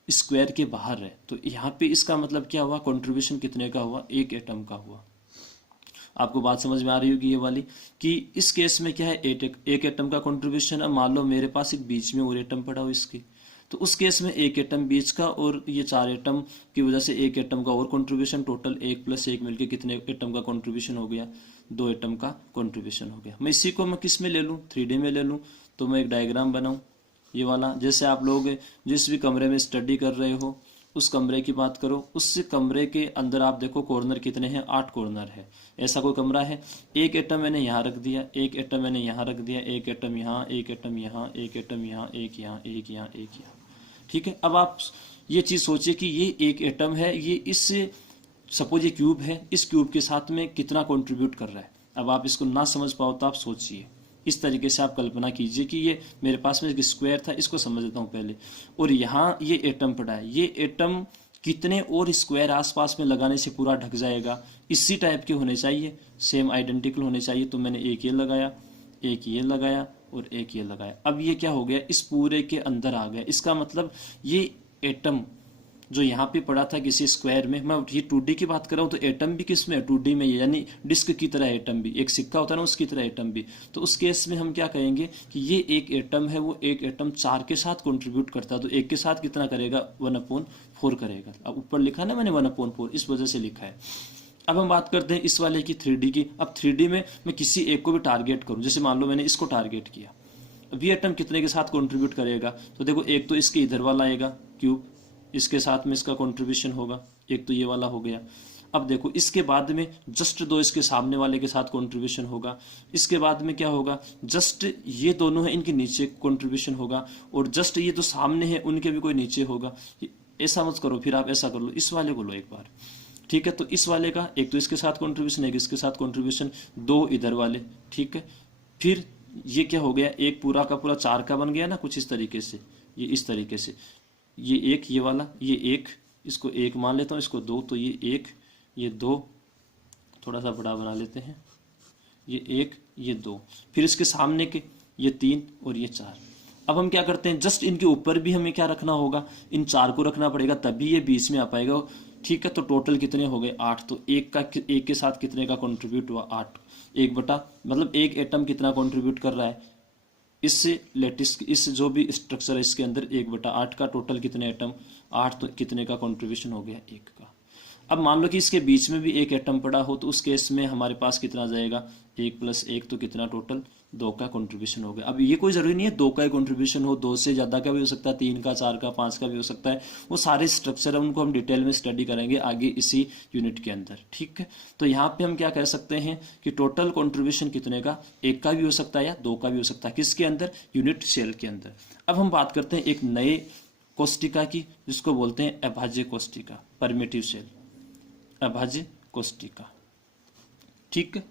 स्क्वायर के बाहर है। तो यहाँ पे इसका मतलब क्या हुआ, कंट्रीब्यूशन कितने का हुआ, 1 एटम का हुआ। आपको बात समझ में आ रही होगी ये वाली, कि इस केस में क्या है, एक एटम का कंट्रीब्यूशन। अब मान लो मेरे पास एक बीच में और एटम पड़ा हो इसके, तो उस केस में 1 एटम बीच का और ये 4 एटम की वजह से 1 एटम का और कंट्रीब्यूशन, टोटल 1 + 1 मिलके कितने एटम का कंट्रीब्यूशन हो गया, 2 एटम का कंट्रीब्यूशन हो गया। मैं इसी को मैं किस में ले लूँ, 3D में ले लूँ। तो मैं एक डायग्राम बनाऊँ ये वाला, जैसे आप लोग जिस भी कमरे में स्टडी कर रहे हो उस कमरे की बात करो, उस कमरे के अंदर आप देखो कॉर्नर कितने हैं, 8 कॉर्नर है। ऐसा कोई कमरा है, 1 एटम मैंने यहाँ रख दिया, 1 एटम मैंने यहाँ रख दिया, 1 एटम यहाँ, 1 एटम यहाँ, 1 एटम यहाँ, 1 यहाँ, 1 यहाँ, 1 यहाँ। ठीक है, अब आप ये चीज सोचिए कि ये 1 एटम है, ये इस सपोज ये क्यूब है, इस क्यूब के साथ में कितना कंट्रीब्यूट कर रहा है। अब आप इसको ना समझ पाओ तो आप सोचिए, इस तरीके से आप कल्पना कीजिए कि ये मेरे पास में एक स्क्वायर था, इसको समझ लेता हूँ पहले, और यहाँ ये एटम पड़ा है। ये एटम कितने और स्क्वायर आसपास में लगाने से पूरा ढक जाएगा, इसी टाइप के होने चाहिए, सेम आइडेंटिकल होने चाहिए। तो मैंने एक ये लगाया, एक ये लगाया और एक ये लगाया। अब ये क्या हो गया, इस पूरे के अंदर आ गया। इसका मतलब ये एटम जो यहाँ पे पड़ा था किसी स्क्वायर में, मैं ये 2D की बात कर रहा हूँ, तो एटम भी किस में है, 2D में, यानी डिस्क की तरह एटम भी, एक सिक्का होता है ना उसकी तरह एटम भी। तो उस केस में हम क्या कहेंगे कि ये एक एटम है, वो एक एटम 4 के साथ कंट्रीब्यूट करता है। तो 1 के साथ कितना करेगा, 1/4 करेगा। अब ऊपर लिखा ना मैंने 1/4, इस वजह से लिखा है। अब हम बात करते हैं इस वाले की 3D की। अब 3D में मैं किसी एक को भी टारगेट करूँ, जैसे मान लो मैंने इसको टारगेट किया, अब ये एटम कितने के साथ कंट्रीब्यूट करेगा। तो देखो, एक तो इसके इधर वाला आएगा क्यूब, इसके साथ में इसका कंट्रीब्यूशन होगा, एक तो ये वाला हो गया। अब देखो, इसके बाद में जस्ट 2 इसके सामने वाले के साथ कंट्रीब्यूशन होगा। इसके बाद में क्या होगा, जस्ट ये दोनों है इनके नीचे कंट्रीब्यूशन होगा, और जस्ट ये तो सामने है उनके भी कोई नीचे होगा। ऐसा मत करो, फिर आप ऐसा कर लो, इस वाले को लो एक बार। ठीक है, तो इस वाले का एक तो इसके साथ कंट्रीब्यूशन, एक इसके साथ कंट्रीब्यूशन, 2 इधर वाले। ठीक है, फिर ये क्या हो गया, एक पूरा का पूरा 4 का बन गया ना, कुछ इस तरीके से, ये इस तरीके से, ये एक, ये वाला, ये एक, इसको 1 मान लेता हूँ, इसको 2, तो ये 1, ये 2, थोड़ा सा बड़ा बना लेते हैं, ये 1, ये 2, फिर इसके सामने के ये 3 और ये 4। अब हम क्या करते हैं, जस्ट इनके ऊपर भी हमें क्या रखना होगा, इन 4 को रखना पड़ेगा, तभी ये बीच में आ पाएगा। ठीक है, तो टोटल कितने हो गए, 8। तो एक के साथ कितने का कंट्रीब्यूट हुआ, 8। 1 बटा, मतलब एक एटम कितना कंट्रीब्यूट कर रहा है, इस लेटिस, इस जो भी स्ट्रक्चर है इसके अंदर 1/8 का, टोटल कितने एटम, 8। तो कितने का कंट्रीब्यूशन हो गया, 1 का। अब मान लो कि इसके बीच में भी एक एटम पड़ा हो, तो उस केस में हमारे पास कितना जाएगा, 1 + 1, तो कितना टोटल 2 का कंट्रीब्यूशन हो गया। अब ये कोई जरूरी नहीं है 2 का ही कंट्रीब्यूशन हो, 2 से ज्यादा का भी हो सकता है, 3 का, 4 का, 5 का भी हो सकता है। वो सारे स्ट्रक्चर है उनको हम डिटेल में स्टडी करेंगे आगे इसी यूनिट के अंदर, ठीक है। तो यहाँ पे हम क्या कह सकते हैं कि टोटल कंट्रीब्यूशन कितने का, 1 का भी हो सकता है या 2 का भी हो सकता है, किसके अंदर, यूनिट सेल के अंदर। अब हम बात करते हैं एक नए कोष्टिका की, जिसको बोलते हैं अभाज्य कोष्टिका, परमिटिव सेल, अभाज्य कोष्टिका, ठीक है।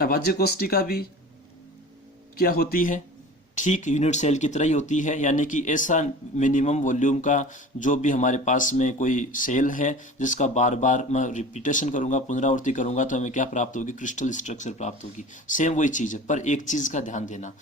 अभाज्य कोष्टिका भी क्या होती है, ठीक यूनिट सेल की तरह ही होती है, यानी कि ऐसा मिनिमम वॉल्यूम का जो भी हमारे पास में कोई सेल है जिसका बार बार मैं रिपीटेशन करूंगा, पुनरावृत्ति करूंगा, तो हमें क्या प्राप्त होगी, क्रिस्टल स्ट्रक्चर प्राप्त होगी। सेम वही चीज है, पर एक चीज का ध्यान देना,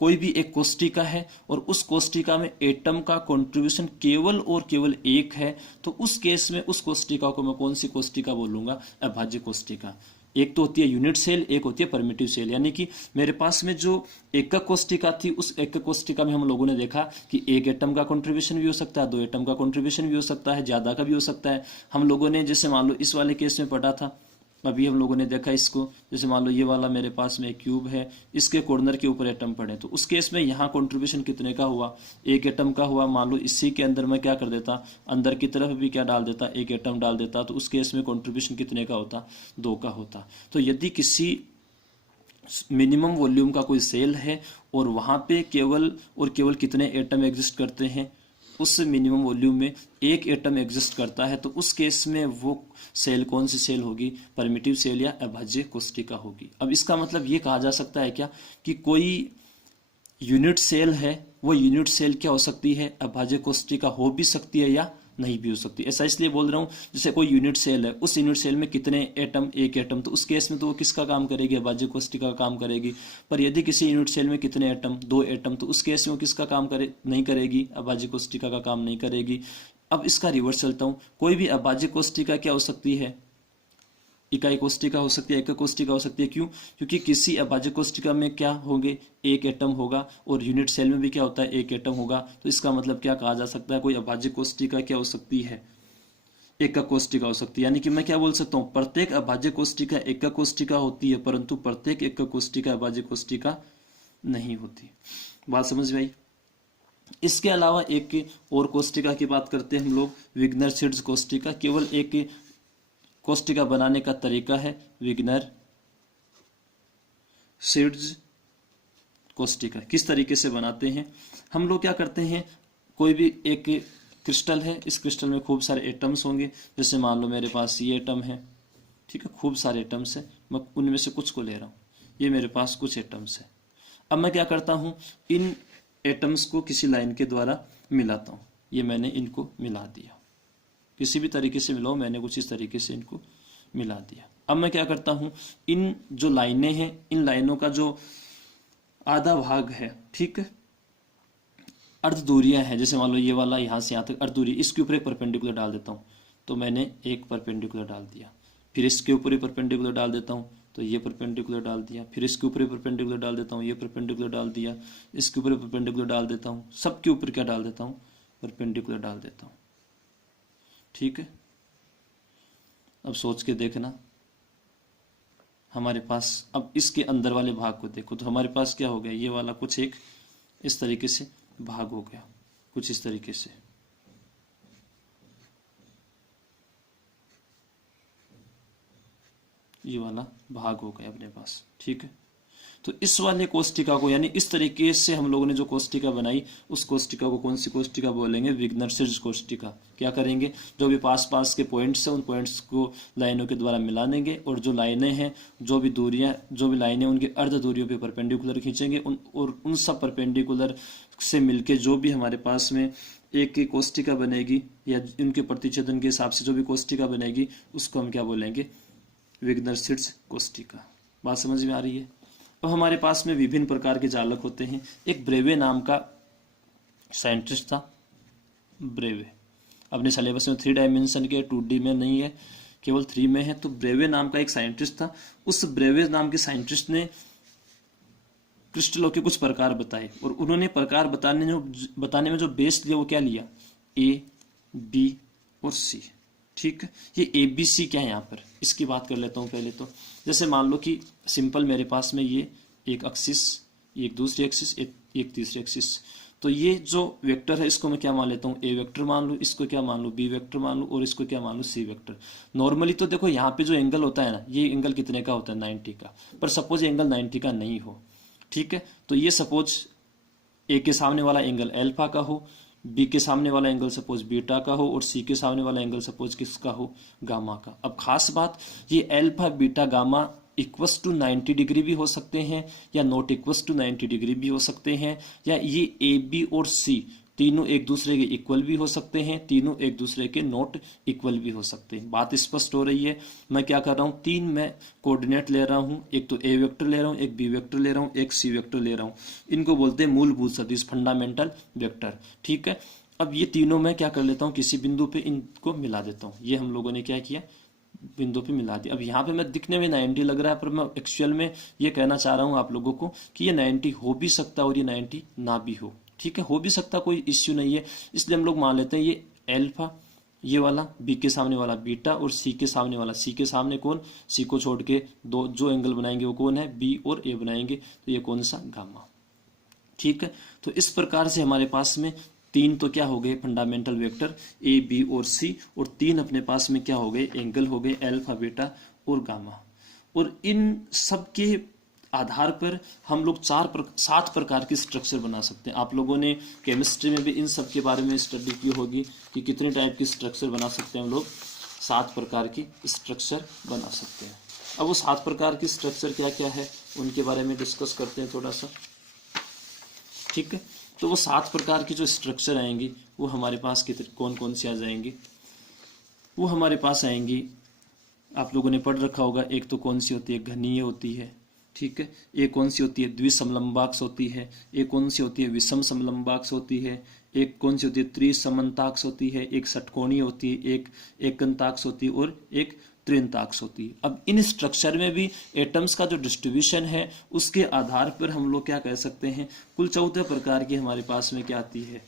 कोई भी एक कोष्टिका है और उस कोष्टिका में एटम का कंट्रीब्यूशन केवल और केवल 1 है, तो उस केस में उस कोष्टिका को मैं कौन सी कोष्टिका बोलूंगा, अभाज्य कोष्टिका। एक तो होती है यूनिट सेल, एक होती है परमिटिव सेल, यानी कि मेरे पास में जो एकक कोष्टिका थी, उस एकक कोष्टिका में हम लोगों ने देखा कि 1 एटम का कंट्रीब्यूशन भी हो सकता है, 2 एटम का कंट्रीब्यूशन भी हो सकता है, ज्यादा का भी हो सकता है। हम लोगों ने जैसे मान लो इस वाले केस में पढ़ा था, अभी हम लोगों ने देखा इसको, जैसे मान लो ये वाला मेरे पास में एक क्यूब है, इसके कॉर्नर के ऊपर एटम पड़े, तो उस केस में यहाँ कंट्रीब्यूशन कितने का हुआ, 1 एटम का हुआ। मान लो इसी के अंदर मैं क्या कर देता, अंदर की तरफ भी क्या डाल देता, 1 एटम डाल देता, तो उस केस में कंट्रीब्यूशन कितने का होता, 2 का होता। तो यदि किसी मिनिमम वॉल्यूम का कोई सेल है और वहां पे केवल और केवल कितने एटम एग्जिस्ट करते हैं, उस मिनिमम वॉल्यूम में 1 एटम एग्जिस्ट करता है, तो उस केस में वो सेल कौन सी सेल होगी, परमिटिव सेल या अभाज्य कोष्टिका होगी। अब इसका मतलब ये कहा जा सकता है क्या कि कोई यूनिट सेल है, वो यूनिट सेल क्या हो सकती है, अभाज्य कोष्टिका हो भी सकती है या नहीं भी हो सकती। ऐसा इसलिए बोल रहा हूं, जैसे कोई यूनिट सेल है, उस यूनिट सेल में कितने एटम, 1 एटम, तो उस केस में तो वो किसका काम करेगी, अभाज्य कोष्टिका का काम करेगी। पर यदि किसी यूनिट सेल में कितने एटम, 2 एटम, तो उस केस में वो किसका काम नहीं करेगी, अभाज्य कोष्टिका का काम नहीं करेगी। अब इसका रिवर्स चलता हूं, कोई भी अभाज्य कोष्टिका क्या हो सकती है, इकाई कोष्टिका हो सकती है, एकक कोष्टिका हो सकती है। क्यों, क्योंकि किसी अभाज्य कोष्टिका में क्या होंगे, 1 एटम होगा, और यूनिट सेल में भी क्या होता है, 1 एटम होगा। तो इसका मतलब क्या कहा जा सकता है, कोई अभाज्य कोष्टिका क्या हो सकती है, एकक कोष्टिका हो सकती है। यानी कि मैं क्या बोल सकता हूं, प्रत्येक अभाज्य कोष्टिका एकक कोष्टिका होती है, परंतु प्रत्येक एकक कोष्टिका अभाज्य कोष्टिका नहीं होती। बात समझ में आई। इसके अलावा एक और कोष्टिका की बात करते हैं हम लोग, विग्नर सीड्स कोष्टिका। केवल एक कोष्टिका बनाने का तरीका है विग्नर सीड्स कोष्टिका। किस तरीके से बनाते हैं, हम लोग क्या करते हैं, कोई भी एक क्रिस्टल है, इस क्रिस्टल में खूब सारे एटम्स होंगे, जैसे मान लो मेरे पास ये एटम है, ठीक है, खूब सारे एटम्स है, मैं उनमें से कुछ को ले रहा हूँ, ये मेरे पास कुछ एटम्स है। अब मैं क्या करता हूँ, इन एटम्स को किसी लाइन के द्वारा मिलाता हूँ, ये मैंने इनको मिला दिया, किसी भी तरीके से मिलाओ, मैंने कुछ इस तरीके से इनको मिला दिया। अब मैं क्या करता हूं, इन जो लाइनें हैं, इन लाइनों का जो आधा भाग है, ठीक है, अर्ध दूरियां हैं, जैसे मान लो ये वाला यहां से यहां तक अर्ध दूरी, इसके ऊपर एक परपेंडिकुलर डाल देता हूं, तो मैंने एक परपेंडिकुलर डाल दिया। फिर इसके ऊपर ही परपेंडिकुलर डाल देता हूं, तो ये परपेंडिकुलर डाल दिया। फिर इसके ऊपर ही परपेंडिकुलर डाल देता हूं, ये परपेंडिकुलर डाल दिया। इसके ऊपर परपेंडिकुलर डाल देता हूं, सबके ऊपर क्या डाल देता हूं, परपेंडिकुलर डाल देता हूं, ठीक है। अब सोच के देखना, हमारे पास अब इसके अंदर वाले भाग को देखो, तो हमारे पास क्या हो गया, ये वाला कुछ एक इस तरीके से भाग हो गया, कुछ इस तरीके से, ये वाला भाग हो गया अपने पास, ठीक है। तो इस वाले कोष्टिका को, यानी इस तरीके से हम लोगों ने जो कोष्टिका बनाई, उस कोष्टिका को कौन सी कोष्टिका बोलेंगे, विग्नर सीड्स कोष्टिका। क्या करेंगे, जो भी पास पास के पॉइंट्स हैं, उन पॉइंट्स को लाइनों के द्वारा मिला देंगे, और जो लाइनें हैं, जो भी दूरियां, जो भी लाइनें, उनकी अर्ध दूरियों पे परपेंडिकुलर खींचेंगे, और उन सब परपेंडिकुलर से मिलके जो भी हमारे पास में एक कोष्टिका बनेगी, या उनके प्रतिच्छेदन के हिसाब से जो भी कोष्टिका बनेगी, उसको हम क्या बोलेंगे, विग्नर सीड्स कोष्टिका। बात समझ में आ रही है। अब हमारे पास में विभिन्न प्रकार के जालक होते हैं। एक ब्रेवे नाम का साइंटिस्ट था, ब्रेवे, अपने सिलेबस में 3 डायमेंशन के, 2D में नहीं है, केवल 3 में है। तो ब्रेवे नाम का एक साइंटिस्ट था, उस ब्रेवे नाम के साइंटिस्ट ने क्रिस्टलों के कुछ प्रकार बताए, और उन्होंने प्रकार बताने में जो बेस लिया, वो क्या लिया, A, B और C, ठीक है। ये ABC क्या है यहाँ पर, इसकी बात कर लेता हूँ पहले तो। जैसे मान लो कि सिंपल मेरे पास में ये एक एक्सिस, एक दूसरी एक्सिस, एक तीसरी एक्सिस, तो ये जो वेक्टर है इसको मैं क्या मान लेता हूँ, A वेक्टर मान लूँ, इसको क्या मान लूँ, B वेक्टर मान लूँ, और इसको क्या मान लूँ, C वेक्टर। नॉर्मली तो देखो यहाँ पे जो एंगल होता है ना, ये एंगल कितने का होता है, 90 का। पर सपोज ये एंगल 90 का नहीं हो, ठीक है, तो ये सपोज A के सामने वाला एंगल अल्फा का हो, B के सामने वाला एंगल सपोज बीटा का हो, और C के सामने वाला एंगल सपोज किसका हो, गामा का। अब खास बात, ये alpha beta gamma equals to 90 degree भी हो सकते हैं, या नॉट इक्वस टू 90 डिग्री भी हो सकते हैं, या ये AB और C तीनों एक दूसरे के इक्वल भी हो सकते हैं, तीनों एक दूसरे के नॉट इक्वल भी हो सकते हैं। बात स्पष्ट हो रही है। मैं क्या कर रहा हूँ, तीन मैं कोऑर्डिनेट ले रहा हूँ, एक तो A वेक्टर ले रहा हूँ, एक B वेक्टर ले रहा हूँ, एक C वेक्टर ले रहा हूँ। इनको बोलते हैं मूलभूत सदिश, फंडामेंटल वेक्टर, ठीक है। अब ये तीनों मैं क्या कर लेता हूँ, किसी बिंदु पे इनको मिला देता हूँ। ये हम लोगों ने क्या किया, बिंदु पे मिला दिया। अब यहाँ पे मैं दिखने में 90 लग रहा है, पर मैं एक्चुअल में ये कहना चाह रहा हूँ आप लोगों को कि ये 90 हो भी सकता है और ये 90 ना भी हो, ठीक है, हो भी सकता, कोई इश्यू नहीं है। इसलिए हम लोग मान लेते हैं ये अल्फा, ये वाला B के सामने वाला बीटा, और C के सामने वाला, C के सामने कौन, C को छोड़ के दो जो एंगल बनाएंगे वो कौन है, B और A बनाएंगे, तो ये कौन सा, गामा, ठीक है। तो इस प्रकार से हमारे पास में तीन तो क्या हो गए, फंडामेंटल वेक्टर A, B और C, और तीन अपने पास में क्या हो गए, एंगल हो गए, अल्फा बीटा और गामा। और इन सब के आधार पर हम लोग 7 प्रकार की स्ट्रक्चर बना सकते हैं। आप लोगों ने केमिस्ट्री में भी इन सब के बारे में स्टडी की होगी कि कितने टाइप की स्ट्रक्चर बना सकते हैं हम लोग, 7 प्रकार की स्ट्रक्चर बना सकते हैं। अब वो 7 प्रकार की स्ट्रक्चर क्या क्या है उनके बारे में डिस्कस करते हैं थोड़ा सा, ठीक है। तो वो 7 प्रकार की जो स्ट्रक्चर आएंगी वो हमारे पास कौन कौन सी आ जाएंगी, वो हमारे पास आएंगी, आप लोगों ने पढ़ रखा होगा। एक तो कौन सी होती है, घनीय होती है, ठीक है। एक कौन सी होती है, द्विसमलंबाक्ष होती है। एक कौन सी होती है, विषम समलंबाक्ष होती है। एक कौन सी होती है, त्रिसमन्ताक्ष होती है। एक षटकोणीय होती है, एक एकंताक्ष होती है, और एक त्रिंताक्ष होती है। अब इन स्ट्रक्चर में भी एटम्स का जो डिस्ट्रीब्यूशन है उसके आधार पर हम लोग क्या कह सकते हैं, कुल 14 प्रकार की हमारे पास में क्या आती है,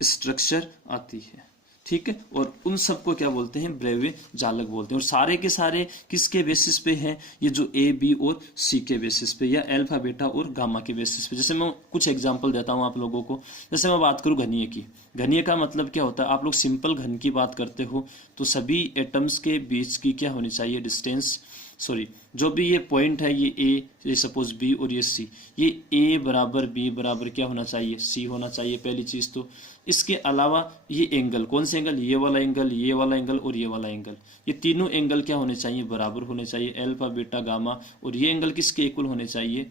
स्ट्रक्चर आती है, ठीक है। और उन सबको क्या बोलते हैं, ब्रेवे जालक बोलते हैं। और सारे के सारे किसके बेसिस पे हैं, ये जो A, B और C के बेसिस पे, या अल्फा बीटा और गामा के बेसिस पे। जैसे मैं कुछ एग्जांपल देता हूं आप लोगों को। जैसे मैं बात करूं घनीय की, घनीय का मतलब क्या होता है, आप लोग सिंपल घन की बात करते हो तो सभी एटम्स के बीच की क्या होनी चाहिए, डिस्टेंस, सॉरी, जो भी ये पॉइंट है, ये A, ये सपोज B और ये C, ये A बराबर B बराबर क्या होना चाहिए, C होना चाहिए, पहली चीज तो। इसके अलावा ये एंगल, कौन से एंगल, ये वाला एंगल, ये वाला एंगल और ये वाला एंगल, ये तीनों एंगल क्या होने चाहिए, बराबर होने चाहिए, अल्फा बीटा गामा। और ये एंगल किसके इक्वल होने चाहिए,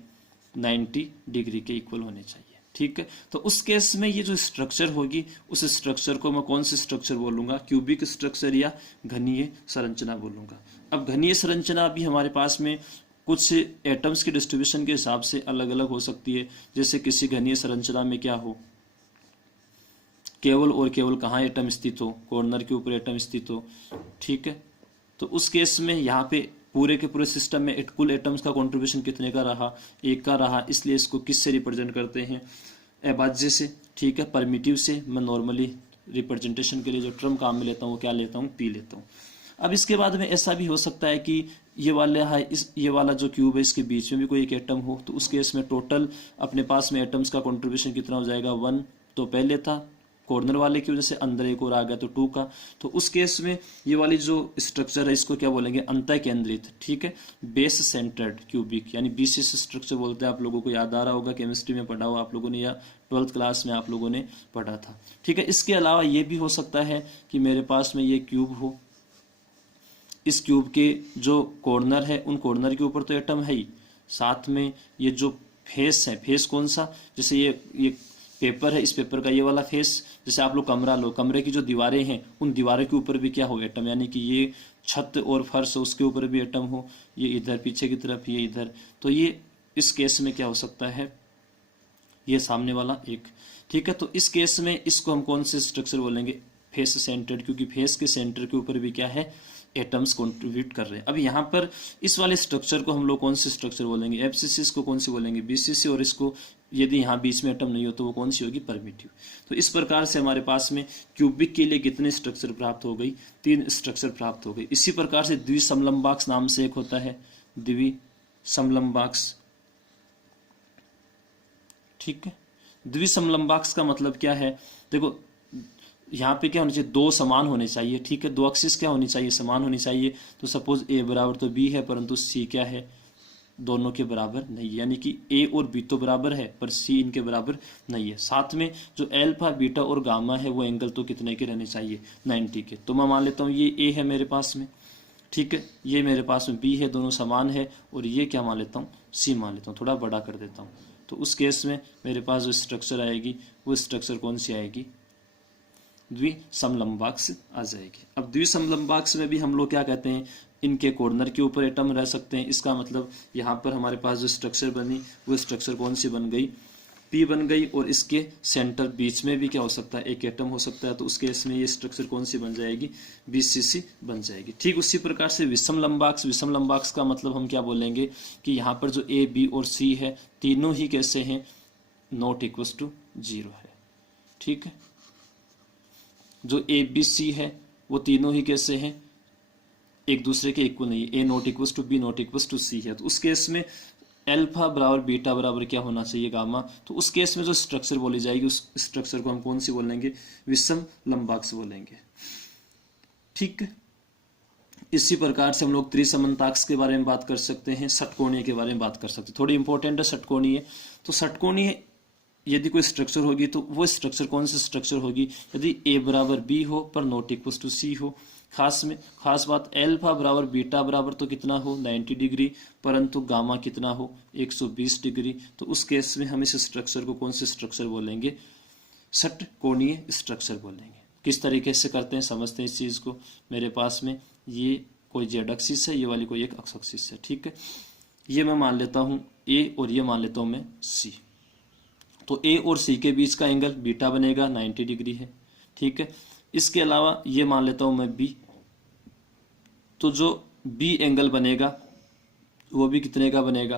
90 डिग्री के इक्वल होने चाहिए, ठीक है। तो उस केस में ये जो स्ट्रक्चर होगी, उस स्ट्रक्चर को मैं कौन सी स्ट्रक्चर बोलूंगा, क्यूबिक स्ट्रक्चर या घनीय संरचना बोलूंगा। अब घनीय संरचना भी हमारे पास में कुछ एटम्स के डिस्ट्रीब्यूशन के हिसाब से अलग अलग हो सकती है। जैसे किसी घनीय संरचना में क्या हो, केवल और केवल कहाँ एटम स्थित हो, कॉर्नर के ऊपर एटम स्थित हो, ठीक है। तो उस केस में यहाँ पे पूरे के पूरे सिस्टम में कुल एटम्स का कंट्रीब्यूशन कितने का रहा, 1 का रहा। इसलिए इसको किससे रिप्रेजेंट करते हैं, अभाज्य से, ठीक है। परमिटिव से मैं नॉर्मली रिप्रेजेंटेशन के लिए जो टर्म काम में लेता हूँ वो क्या लेता हूँ, P लेता हूँ। अब इसके बाद में ऐसा भी हो सकता है कि ये वाला जो क्यूब है इसके बीच में भी कोई एक एटम हो, तो उस केस में टोटल अपने पास में एटम्स का कंट्रीब्यूशन कितना हो जाएगा, 1 तो पहले था, कॉर्नर वाले की वजह से अंदर एक और आ गया तो 2 का। तो उस केस में ये वाली जो स्ट्रक्चर है इसको क्या बोलेंगे, अंतः केंद्रित, ठीक है, बेस सेंटर्ड क्यूबिक, यानी BCS स्ट्रक्चर बोलते हैं। आप लोगों को याद आ रहा होगा, केमिस्ट्री में पढ़ा हुआ आप लोगों ने, या 12th क्लास में आप लोगों ने पढ़ा था, ठीक है। इसके अलावा ये भी हो सकता है कि मेरे पास में ये क्यूब हो, इस क्यूब के जो कॉर्नर है उन कॉर्नर के ऊपर तो एटम है ही, साथ में ये जो फेस है, फेस कौन सा, जैसे ये पेपर है, इस पेपर का ये वाला फेस, जैसे आप लोग कमरा लो, कमरे की जो दीवारें हैं उन दीवारों के ऊपर भी क्या हो, एटम, यानी कि ये छत और फर्श उसके ऊपर भी एटम हो, ये इधर पीछे की तरफ, ये इधर, तो ये इस केस में क्या हो सकता है, ये सामने वाला एक, ठीक है। तो इस केस में इसको हम कौन से स्ट्रक्चर बोलेंगे, फेस सेंटर्ड, क्योंकि फेस के सेंटर के ऊपर भी क्या है, एटम्स कंट्रीब्यूट कर रहे हैं। अब यहाँ पर इस वाले स्ट्रक्चर को हम लोग कौन से स्ट्रक्चर बोलेंगे, एफसीसी, इसको कौन सी बोलेंगे, बीसीसी, और इसको यदि यहाँ बीच में एटम नहीं हो तो वो कौन सी होगी, परमिटिव। तो इस प्रकार से हमारे पास में क्यूबिक के लिए कितने स्ट्रक्चर प्राप्त हो गई, 3 स्ट्रक्चर प्राप्त हो गई। इसी प्रकार से द्विसमलंबाक्स नाम से एक होता है, द्विसमलंबाक्स। ठीक है, द्विसमलंबाक्स का मतलब क्या है, देखो यहाँ पे क्या होना चाहिए, 2 समान होने चाहिए। ठीक है, 2 एक्सिस क्या होनी चाहिए, समान होनी चाहिए। तो सपोज ए बराबर तो बी है, परंतु सी क्या है, दोनों के बराबर नहीं, यानी कि ए और बी तो बराबर है पर सी इनके बराबर नहीं है। साथ में जो अल्फा, बीटा और गामा है वो एंगल तो कितने के रहने चाहिए, 90 के। तो मैं मान लेता हूँ ये ए है मेरे पास में, ठीक है, ये मेरे पास में बी है, दोनों समान है, और ये क्या मान लेता हूँ, सी मान लेता हूँ, थोड़ा बड़ा कर देता हूँ। तो उस केस में मेरे पास जो स्ट्रक्चर आएगी वो स्ट्रक्चर कौन सी आएगी, द्विसमलंबाक्स आ जाएगी। अब द्विसमलंबाक्स में भी हम लोग क्या कहते हैं, इनके कॉर्नर के ऊपर एटम रह सकते हैं। इसका मतलब यहाँ पर हमारे पास जो स्ट्रक्चर बनी वो स्ट्रक्चर कौन सी बन गई, पी बन गई, और इसके सेंटर बीच में भी क्या हो सकता है, एक एटम हो सकता है। तो उस केस में ये स्ट्रक्चर कौन सी बन जाएगी, बीसीसी बन जाएगी। ठीक उसी प्रकार से विषमलंबाक्स, विषमलंबाक्स का मतलब हम क्या बोलेंगे कि यहाँ पर जो ए, बी और सी है तीनों ही कैसे हैं, नॉट इक्वल टू 0 है। ठीक है, जो ए बी सी है वो तीनों ही कैसे हैं, एक दूसरे के इक्वल नहीं है, A not equal to B not equal to C है। तो उस केस में अल्फा बराबर बीटा बराबर क्या होना चाहिए, गामा। तो उस केस में जो स्ट्रक्चर बोली जाएगी उस स्ट्रक्चर को हम कौन सी बोलेंगे, विषमलंबाक्स बोलेंगे। ठीक, इसी प्रकार से हम लोग त्रिसमन्ताक्स के बारे में बात कर सकते हैं, षटकोणीय के बारे में बात कर सकते हैं। थोड़ी इंपॉर्टेंट है षटकोणीय। तो षटकोणीय यदि कोई स्ट्रक्चर होगी तो वो स्ट्रक्चर कौन सी स्ट्रक्चर होगी, यदि ए बराबर बी हो पर नॉट इक्वल टू सी हो। खास बात अल्फा बराबर बीटा बराबर तो कितना हो, 90 डिग्री, परंतु गामा कितना हो, 120 डिग्री। तो उस केस में हम इस स्ट्रक्चर को कौन से स्ट्रक्चर बोलेंगे, षटकोणीय स्ट्रक्चर बोलेंगे। किस तरीके से करते हैं समझते हैं इस चीज को। मेरे पास में ये कोई जेड एक्सिस है, ये वाली कोई एक एक्स एक्सिस है। ठीक है, ये मैं मान लेता हूं ए और ये मान लेता हूं मैं सी। तो ए और सी के बीच का एंगल बीटा बनेगा, 90 डिग्री है। ठीक है, इसके अलावा ये मान लेता हूं मैं बी। तो जो बी एंगल बनेगा वो भी कितने का बनेगा,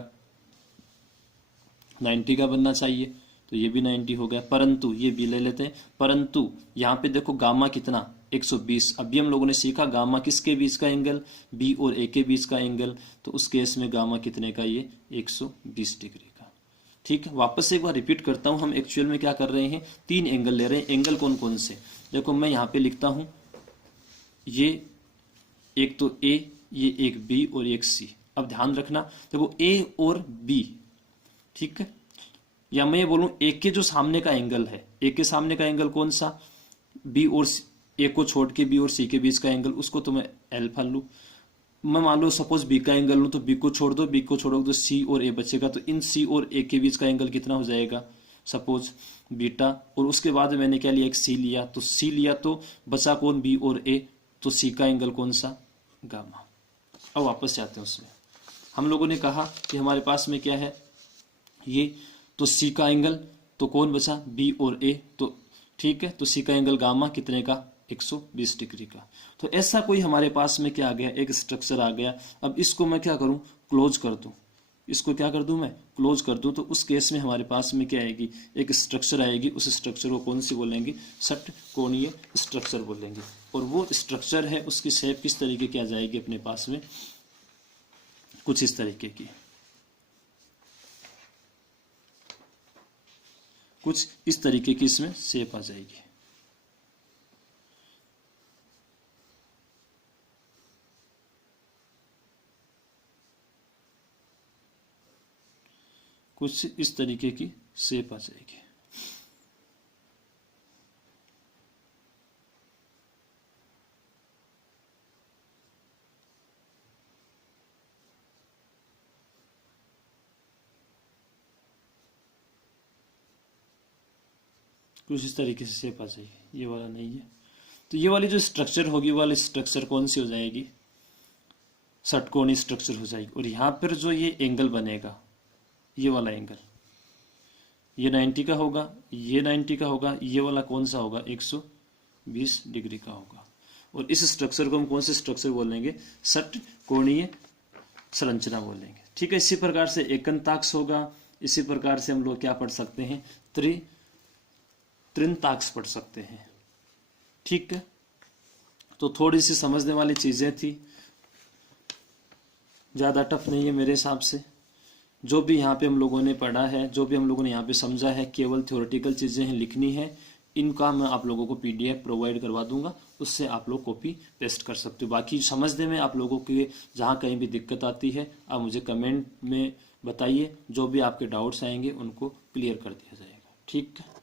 90 का बनना चाहिए। तो ये भी 90 हो गया, परंतु ये बी ले लेते हैं। परंतु यहाँ पे देखो गामा कितना, 120। अभी हम लोगों ने सीखा गामा किसके बीच का एंगल, बी और ए के बीच का एंगल। तो उस केस में गामा कितने का, ये 120 डिग्री का। ठीक है, वापस एक बार रिपीट करता हूं, हम एक्चुअल में क्या कर रहे हैं, 3 एंगल ले रहे हैं। एंगल कौन कौन से, देखो मैं यहाँ पे लिखता हूं, ये एक तो ए, ये एक बी और एक सी। अब ध्यान रखना, देखो ए और बी, ठीक है, या मैं ये बोलूं ए के जो सामने का एंगल है, ए के सामने का एंगल कौन सा, बी और ए को छोड़ के बी और सी के बीच का एंगल, उसको तो मैं अल्फा लूं। मैं मान लो सपोज बी का एंगल लूं तो बी को छोड़ दो, बी को छोड़ोगे तो सी और ए बचेगा। तो इन सी और ए के बीच का एंगल कितना हो जाएगा, सपोज बीटा। और उसके बाद मैंने क्या लिया, एक सी लिया। तो सी लिया तो बचा कौन, बी और ए। तो सी का एंगल कौन सा, गामा। अब वापस जाते हैं उसमें, हम लोगों ने कहा कि हमारे पास में क्या है, ये तो सी का एंगल तो कौन बचा, बी और ए। तो ठीक है, तो सी का एंगल गामा कितने का, 120 डिग्री का। तो ऐसा कोई हमारे पास में क्या आ गया, एक स्ट्रक्चर आ गया। अब इसको मैं क्या करूं, क्लोज कर दूं। इसको क्या कर दूं मैं, क्लोज कर दूं। तो उस केस में हमारे पास में क्या आएगी, एक स्ट्रक्चर आएगी। उस स्ट्रक्चर को कौन सी बोलेंगे, षटकोणीय स्ट्रक्चर बोलेंगे। और वो स्ट्रक्चर है, उसकी शेप किस तरीके की आ जाएगी अपने पास में, कुछ इस तरीके की, कुछ इस तरीके की इसमें शेप आ जाएगी। कुछ इस तरीके की शेप आ जाएगी। कुछ इस तरीके से शेप आ जाएगी, ये वाला नहीं है। तो ये वाली जो स्ट्रक्चर होगी, वो वाली स्ट्रक्चर कौन सी हो जाएगी, षटकोणीय स्ट्रक्चर हो जाएगी। और यहाँ पर जो ये एंगल बनेगा, ये वाला एंगल, ये 90 का होगा, ये 90 का होगा, ये वाला कौन सा होगा, 120 डिग्री का होगा। और इस स्ट्रक्चर को हम कौन से स्ट्रक्चर बोलेंगे, षटकोणीय संरचना बोलेंगे। ठीक है, इसी प्रकार से एकंताक्ष होगा, इसी प्रकार से हम लोग क्या पढ़ सकते हैं, त्रिंताक्ष पढ़ सकते हैं। ठीक है, तो थोड़ी सी समझने वाली चीजें थी, ज्यादा टफ नहीं है मेरे हिसाब से। जो भी यहाँ पे हम लोगों ने पढ़ा है, जो भी हम लोगों ने यहाँ पे समझा है, केवल थ्योरेटिकल चीजें हैं, लिखनी है। इनका मैं आप लोगों को PDF प्रोवाइड करवा दूंगा, उससे आप लोग कॉपी पेस्ट कर सकते हो। बाकी समझने में आप लोगों के जहाँ कहीं भी दिक्कत आती है आप मुझे कमेंट में बताइए, जो भी आपके डाउट्स आएंगे उनको क्लियर कर दिया जाएगा। ठीक है।